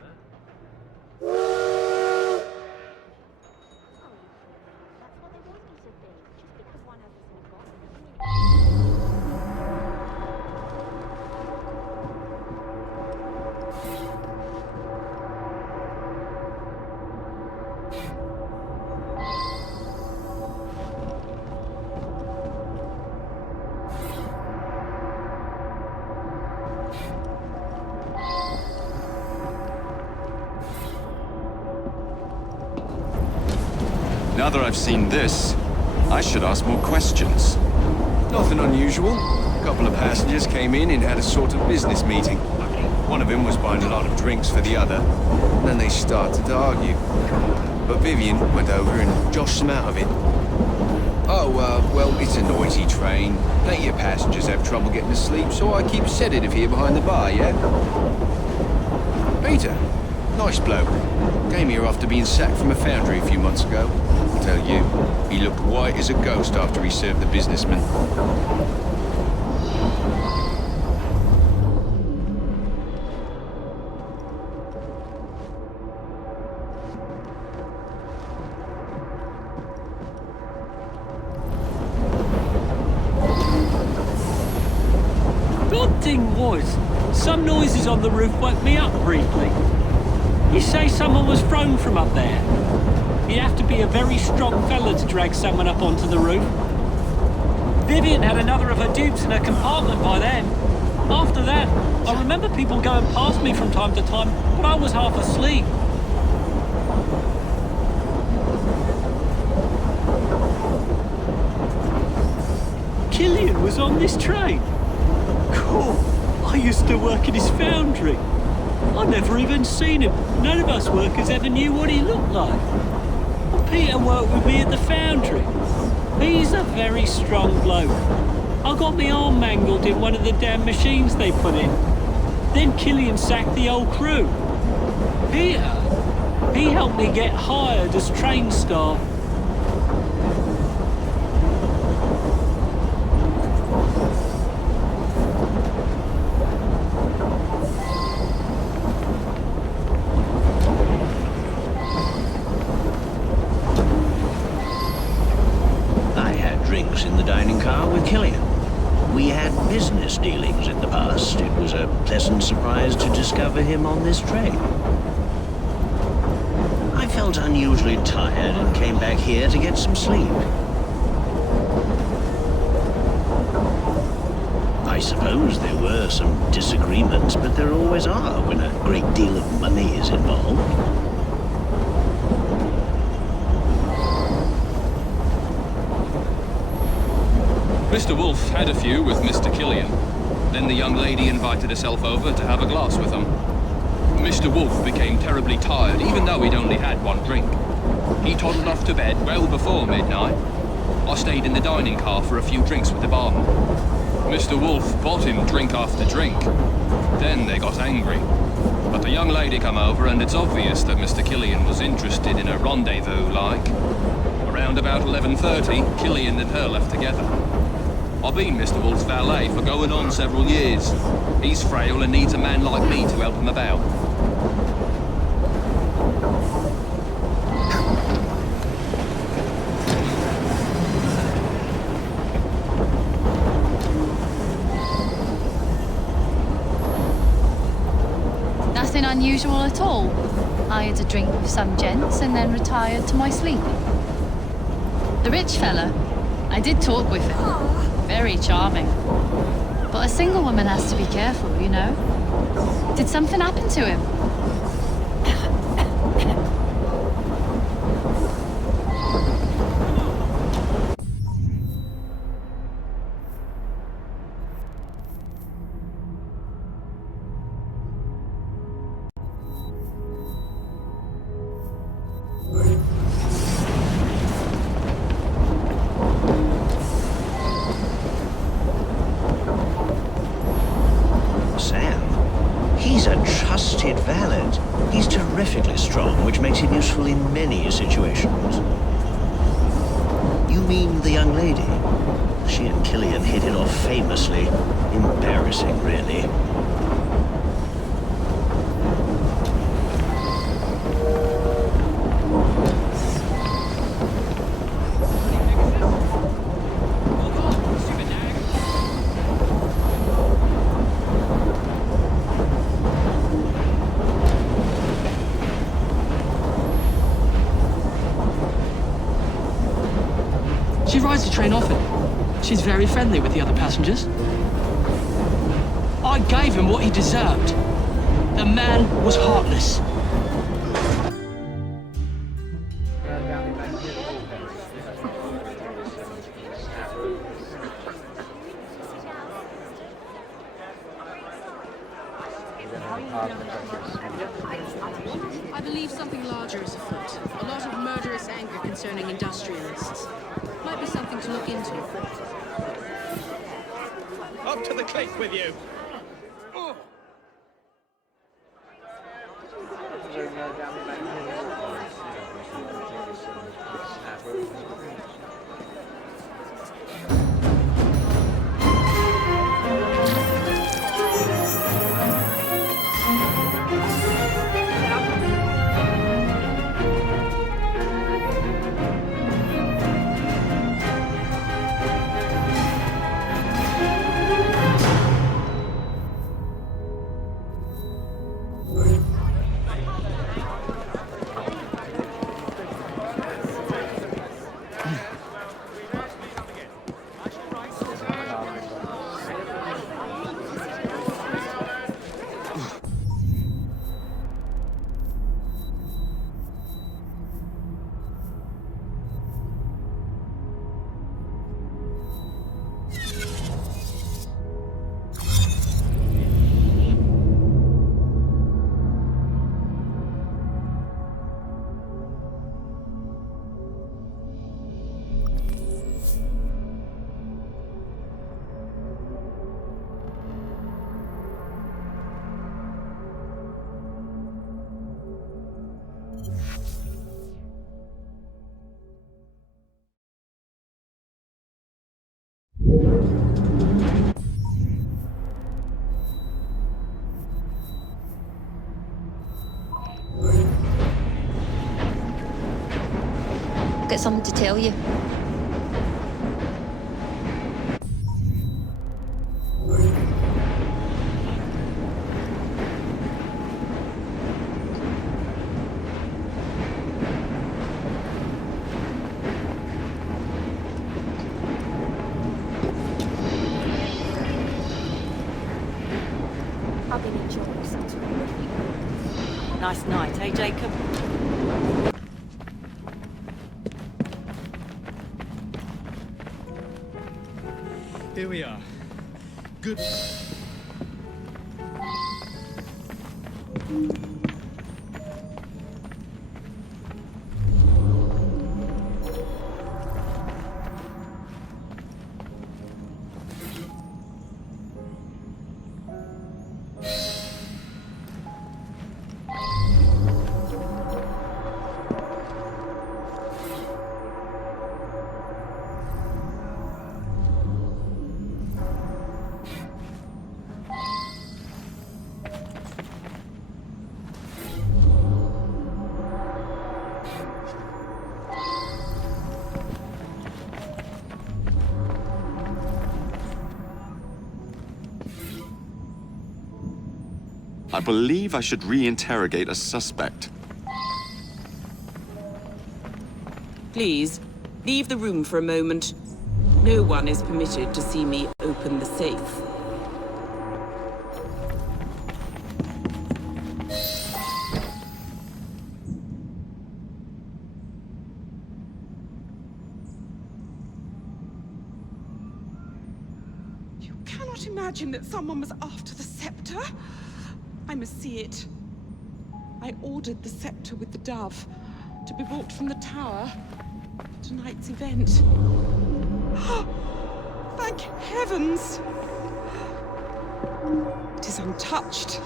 Now that I've seen this, I should ask more questions. Nothing unusual. A couple of passengers came in and had a sort of business meeting. One of them was buying a lot of drinks for the other, and then they started to argue. But Vivian went over and joshed them out of it. Oh, well, it's a noisy train. Plenty of passengers have trouble getting to sleep, so I keep a sedative here behind the bar, yeah? Peter, nice bloke. Came here after being sacked from a foundry a few months ago. I tell you, he looked white as a ghost after he served the businessman. Good thing was, some noises on the roof woke me up briefly. You say someone was thrown from up there? You have to be a very strong fella to drag someone up onto the roof. Vivian had another of her dupes in her compartment by then. After that, I remember people going past me from time to time, but I was half asleep. Killian was on this train. Cool. I used to work in his foundry. I never even seen him. None of us workers ever knew what he looked like. Well, Peter worked with me at the foundry. He's a very strong bloke. I got my arm mangled in one of the damn machines they put in. Then Killian sacked the whole crew. Peter, he helped me get hired as train staff. I had drinks in the dining car with Killian. we had business dealings in the past. It was a pleasant surprise to discover him on this train. I felt unusually tired and came back here to get some sleep. I suppose there were some disagreements, but there always are when a great deal of money is involved. Mr. Wolfe had a few with Mr. Killian. Then the young lady invited herself over to have a glass with him. Mr. Wolfe became terribly tired, even though he'd only had one drink. He toddled off to bed well before midnight. I stayed in the dining car for a few drinks with the barman. Mr. Wolfe bought him drink after drink. Then they got angry. But the young lady come over, and it's obvious that Mr. Killian was interested in a rendezvous, like. Around about 11:30, Killian and her left together. I've been Mr. Wolfe's valet for going on several years. He's frail and needs a man like me to help him about. Nothing unusual at all. I had a drink with some gents and then retired to my sleep. The rich fella, I did talk with him. Very charming. But a single woman has to be careful, you know. Did something happen to him? Makes him useful in many situations. You mean the young lady? She and Killian hit it off famously. Embarrassing, really. She rides the train often. She's very friendly with the other passengers. I gave him what he deserved. The man was heartless. I believe something larger is afoot. A lot of murderous anger concerning industrialists. Might be something to look into. Up to the cliff with you! Got something to tell you. Nice night, eh, Jacob? Here we are. Good. I believe I should re-interrogate a suspect. Please, leave the room for a moment. No one is permitted to see me open the safe. You cannot imagine that someone was after the scepter. I must see it. I ordered the scepter with the dove to be brought from the tower for tonight's event. Thank heavens! It is untouched.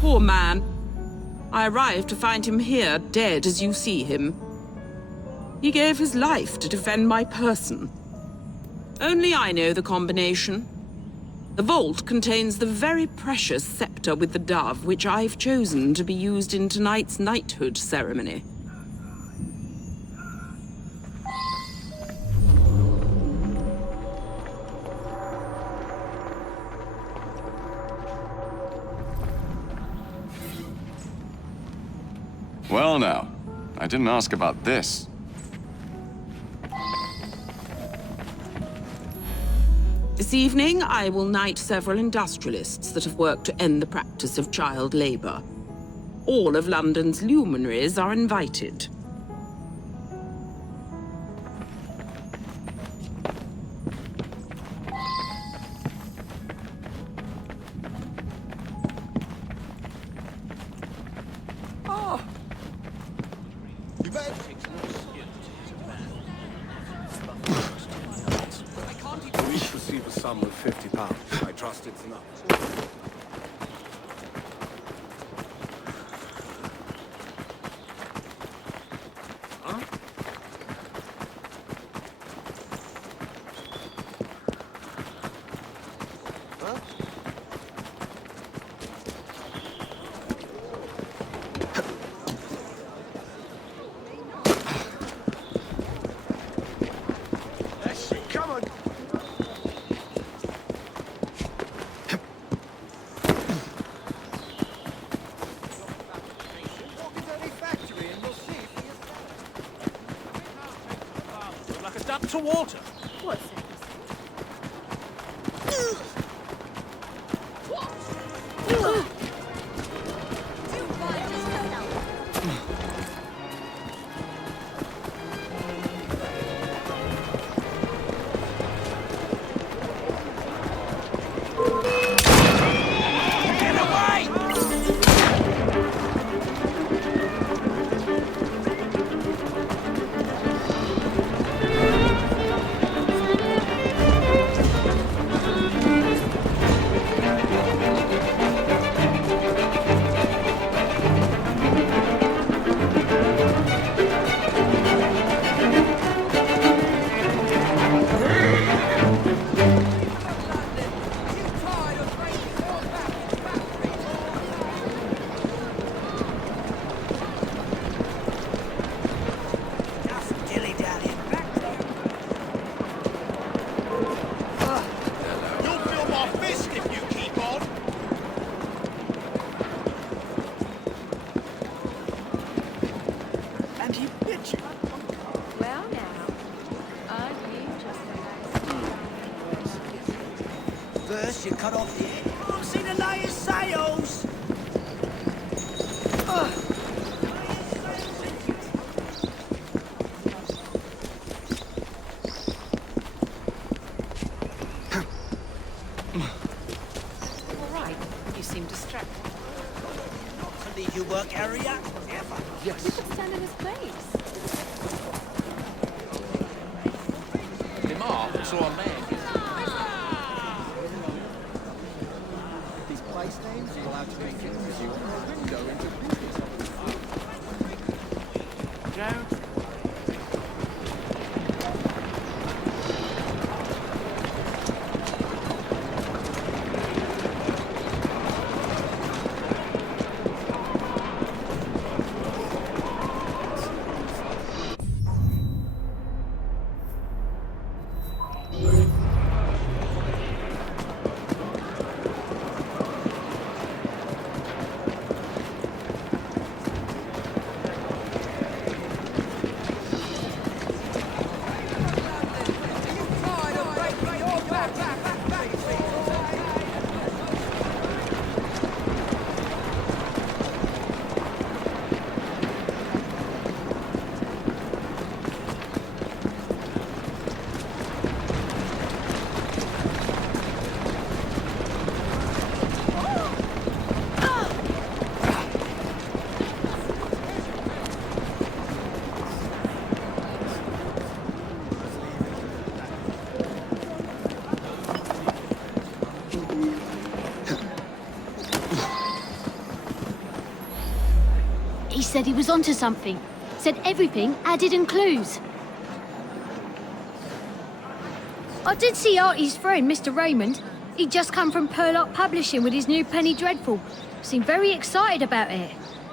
Poor man. I arrived to find him here, dead as you see him. He gave his life to defend my person. Only I know the combination. The vault contains the very precious scepter with the dove, which I've chosen to be used in tonight's knighthood ceremony. Well now, I didn't ask about this. This evening, I will knight several industrialists that have worked to end the practice of child labor. All of London's luminaries are invited. Each receive a sum of £50. I trust it's enough. Come on! Like a duck to water. What's it? Unless you cut off the end. Can't see the latest sails. All right. You seem distracted. Not to leave your work area. Ever. Yes. You could stand in his place. The marks are on there. These place names are allowed to make it as you want a window into business. Don't. He said he was onto something. Said everything added in clues. I did see Artie's friend, Mr. Raymond. He'd just come from Purlock Publishing with his new Penny Dreadful. Seemed very excited about it.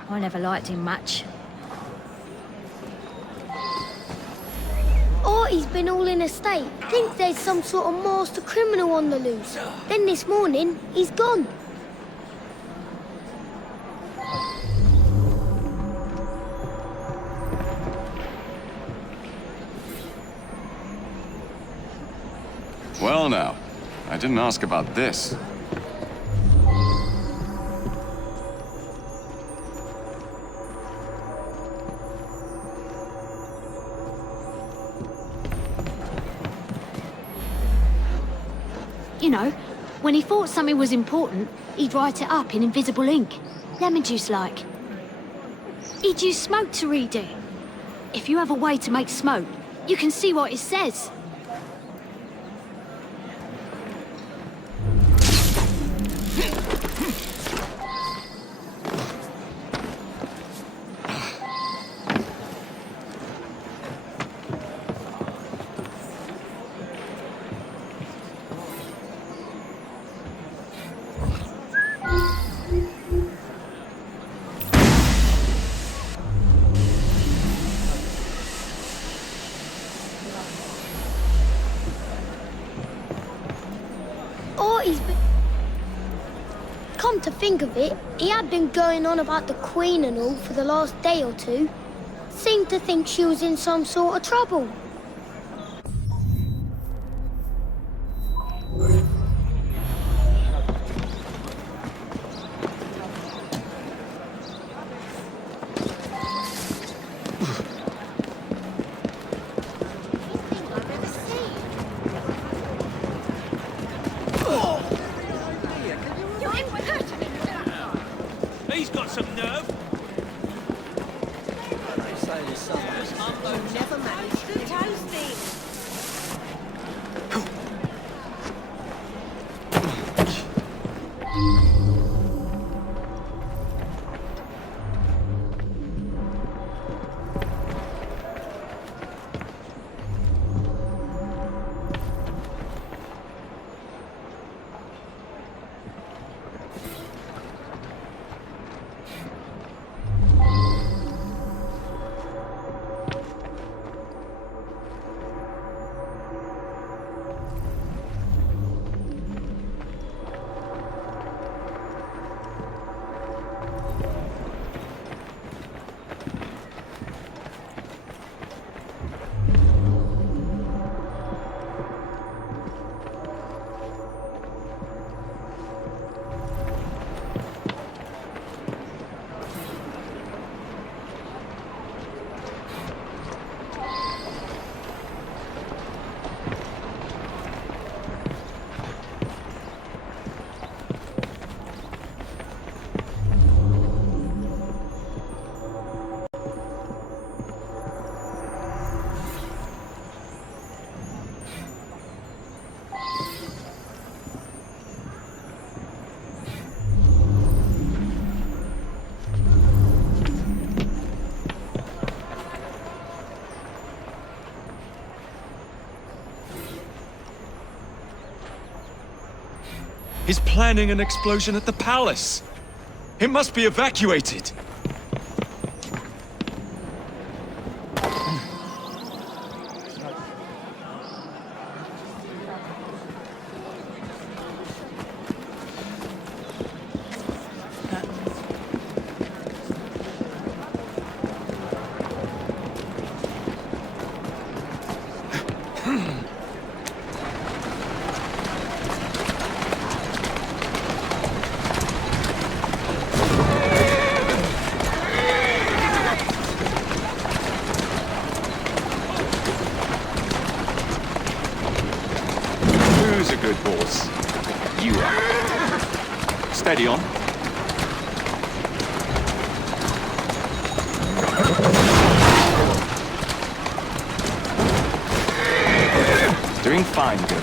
I never liked him much. Artie's been all in a state. Think there's some sort of master criminal on the loose. Then this morning, he's gone. Well now, I didn't ask about this. You know, when he thought something was important, he'd write it up in invisible ink. Lemon juice like. He'd use smoke to read it. If you have a way to make smoke, you can see what it says. Come to think of it, he had been going on about the Queen and all for the last day or two. Seemed to think she was in some sort of trouble. He's got some nerve. They say there's someone who never managed to toasting. He's planning an explosion at the palace. It must be evacuated. Who's a good horse? You are. Steady on. Doing fine, girl.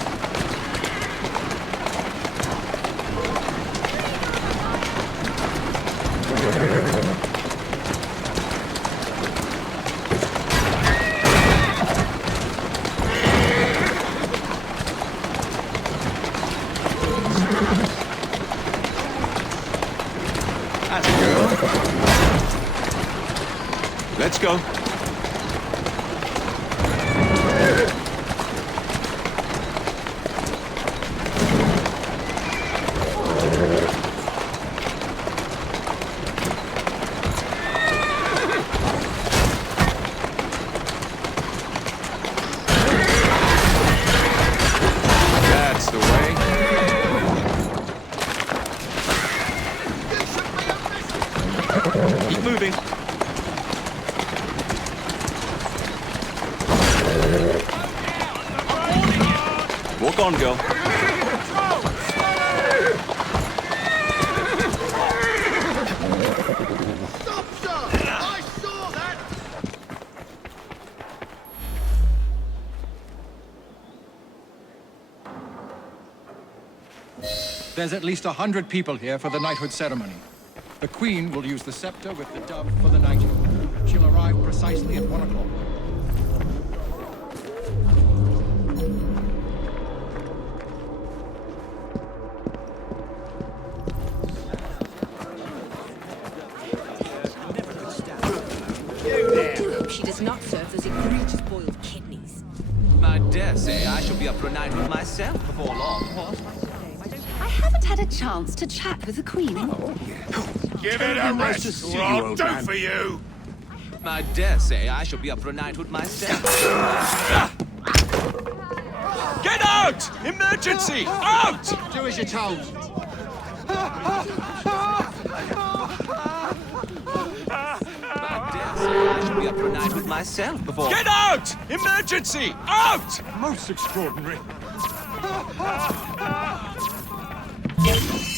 That's a girl. Let's go. That's the way. Keep moving. Walk on, girl. Stop, sir! I saw that! There's at least 100 people here for the knighthood ceremony. The Queen will use the scepter with the dove for the knighthood. She'll arrive precisely at 1 o'clock. Do hope she does not serve those egregious boiled kidneys. I dare say I shall be up for a night with myself before long. What? I haven't had a chance to chat with the Queen. Give it a rest, or I'll do for you! I dare say I shall be up for a night with myself. Get out! Emergency! Out! Do as you're told. I shall be up for a night with myself before... Get out! Emergency! Out! Most extraordinary.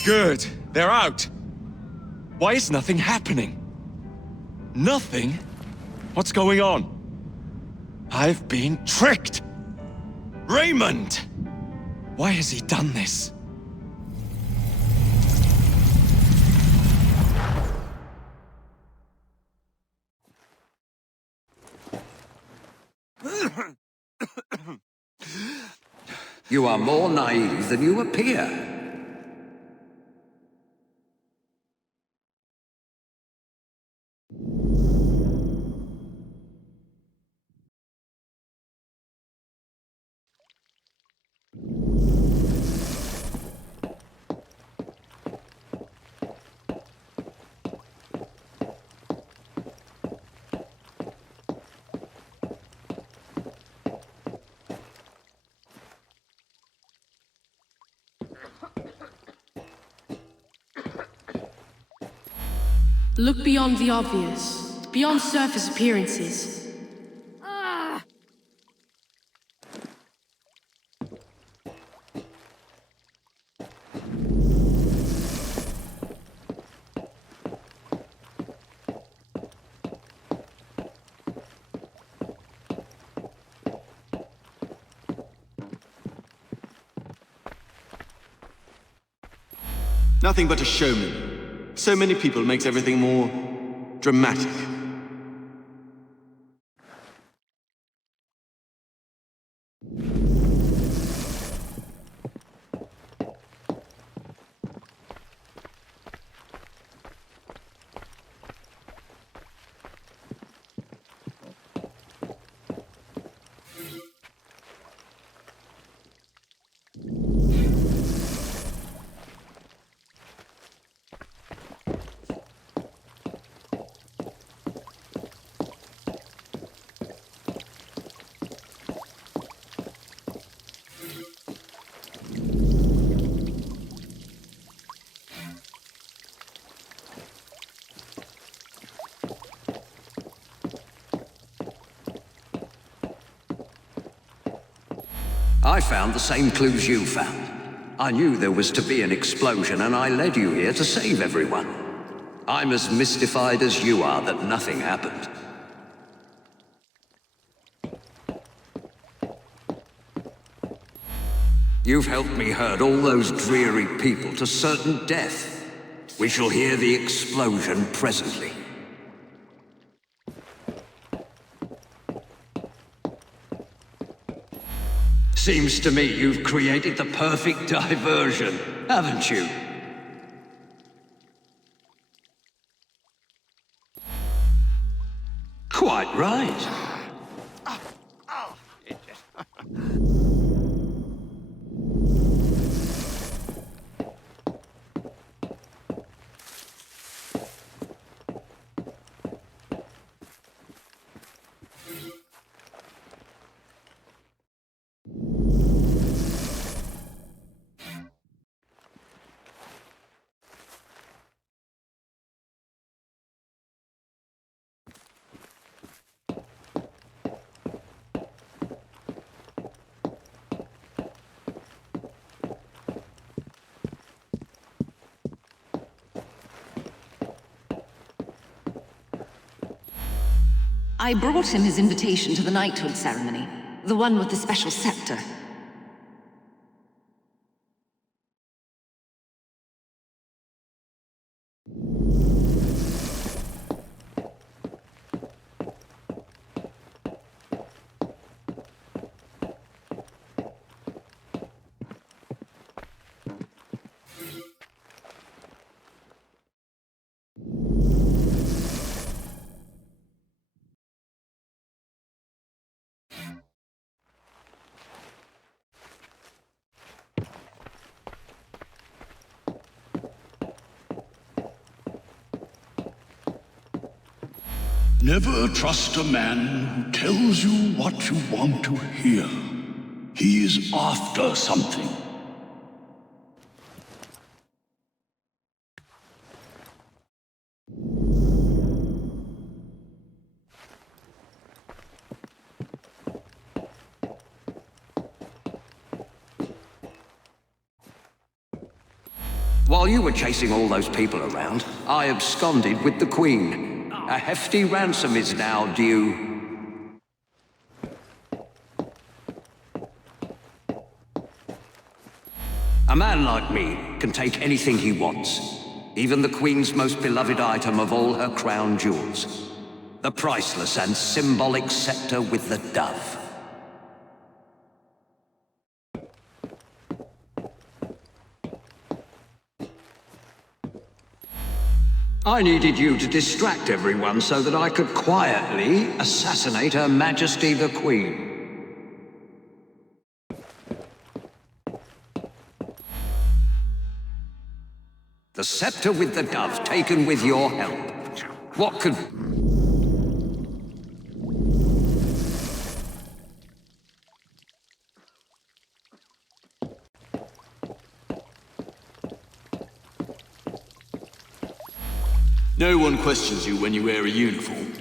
Good. They're out. Why is nothing happening? Nothing? What's going on? I've been tricked! Raymond! Why has he done this? You are more naive than you appear. Look beyond the obvious, beyond surface appearances. Nothing but a showman. So many people makes everything more dramatic. I found the same clues you found. I knew there was to be an explosion, and I led you here to save everyone. I'm as mystified as you are that nothing happened. You've helped me herd all those dreary people to certain death. We shall hear the explosion presently. Seems to me you've created the perfect diversion, haven't you? Quite right. I brought him his invitation to the knighthood ceremony, the one with the special scepter. Never trust a man who tells you what you want to hear. He is after something. While you were chasing all those people around, I absconded with the Queen. A hefty ransom is now due. A man like me can take anything he wants, even the Queen's most beloved item of all her crown jewels, the priceless and symbolic scepter with the dove. I needed you to distract everyone so that I could quietly assassinate Her Majesty the Queen. The scepter with the dove taken with your help. What could... No one questions you when you wear a uniform.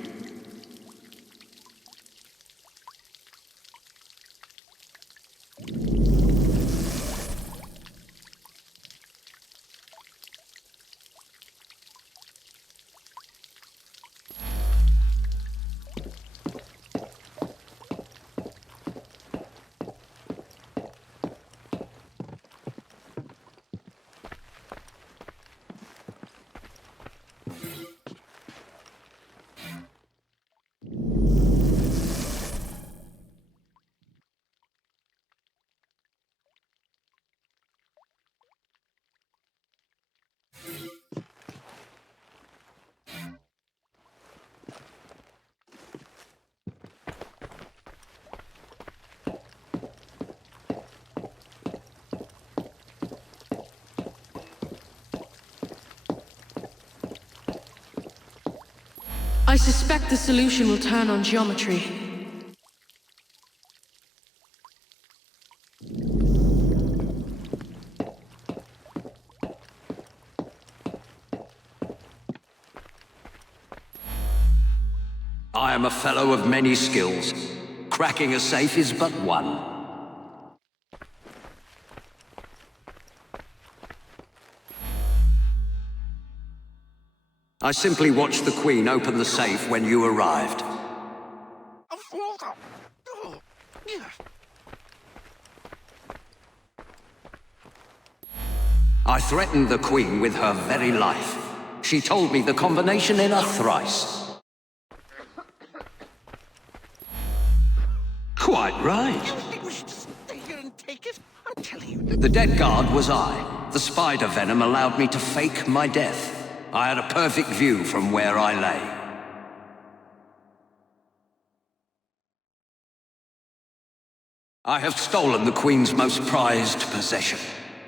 I suspect the solution will turn on geometry. I am a fellow of many skills. Cracking a safe is but one. I simply watched the Queen open the safe when you arrived. I threatened the Queen with her very life. She told me the combination in a thrice. Quite right. The dead guard was I. The spider venom allowed me to fake my death. I had a perfect view from where I lay. I have stolen the Queen's most prized possession,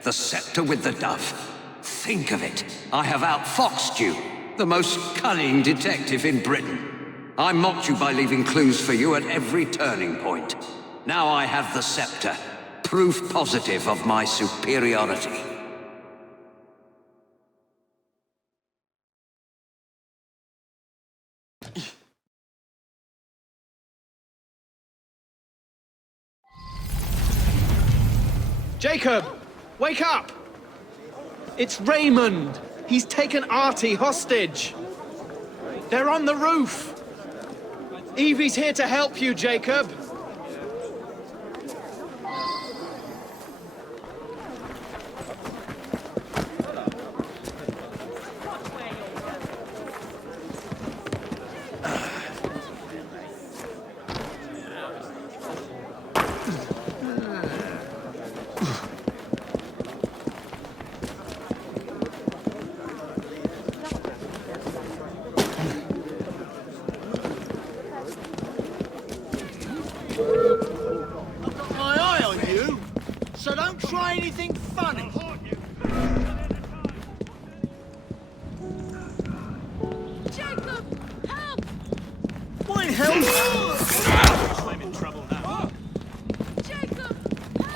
the scepter with the dove. Think of it. I have outfoxed you, the most cunning detective in Britain. I mocked you by leaving clues for you at every turning point. Now I have the scepter, proof positive of my superiority. Jacob! Wake up! It's Raymond! He's taken Artie hostage! They're on the roof! Evie's here to help you, Jacob!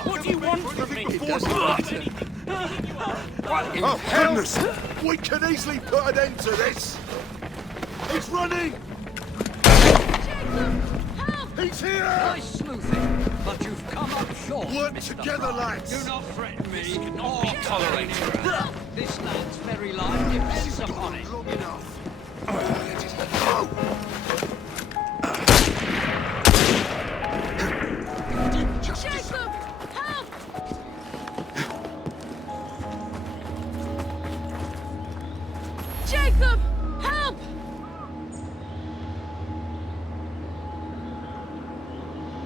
What do you want from me? Oh, goodness! We can easily put an end to this! He's running! He's here! Nice sleuthing, but you've come up short. Work Mr. together, Fry. lads! Do not threaten me. Not be tolerated. This land's very life depends upon it. Long enough. Jacob! Help! Jacob! Help!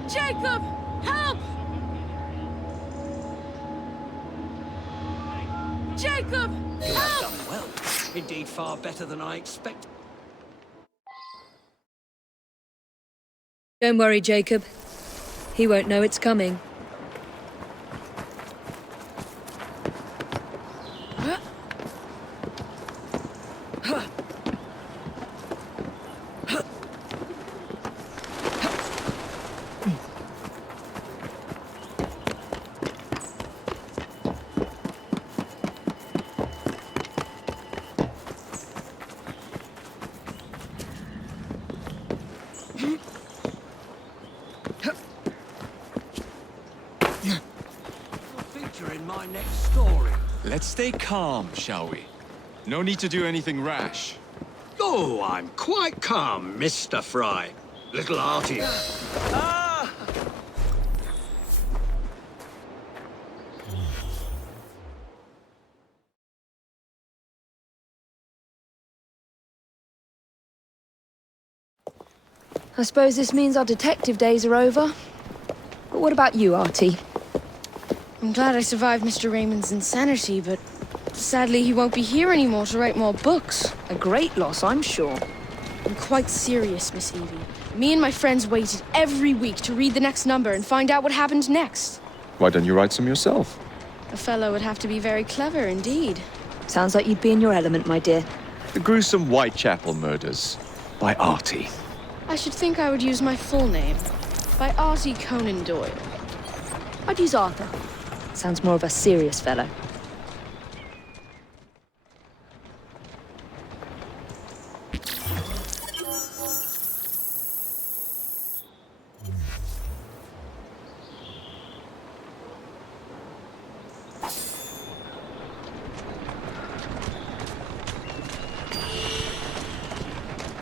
Jacob! Help! Jacob! You have done well. Indeed, far better than I expected. Don't worry, Jacob. He won't know it's coming. In my next story. Let's stay calm, shall we? No need to do anything rash. Oh, I'm quite calm, Mr. Fry. Little Artie. I suppose this means our detective days are over. But what about you, Artie? I'm glad I survived Mr. Raymond's insanity, but sadly he won't be here anymore to write more books. A great loss, I'm sure. I'm quite serious, Miss Evie. Me and my friends waited every week to read the next number and find out what happened next. Why don't you write some yourself? A fellow would have to be very clever indeed. Sounds like you'd be in your element, my dear. The gruesome Whitechapel murders by Artie. I should think I would use my full name. By Artie Conan Doyle. I'd use Arthur. Sounds more of a serious fellow.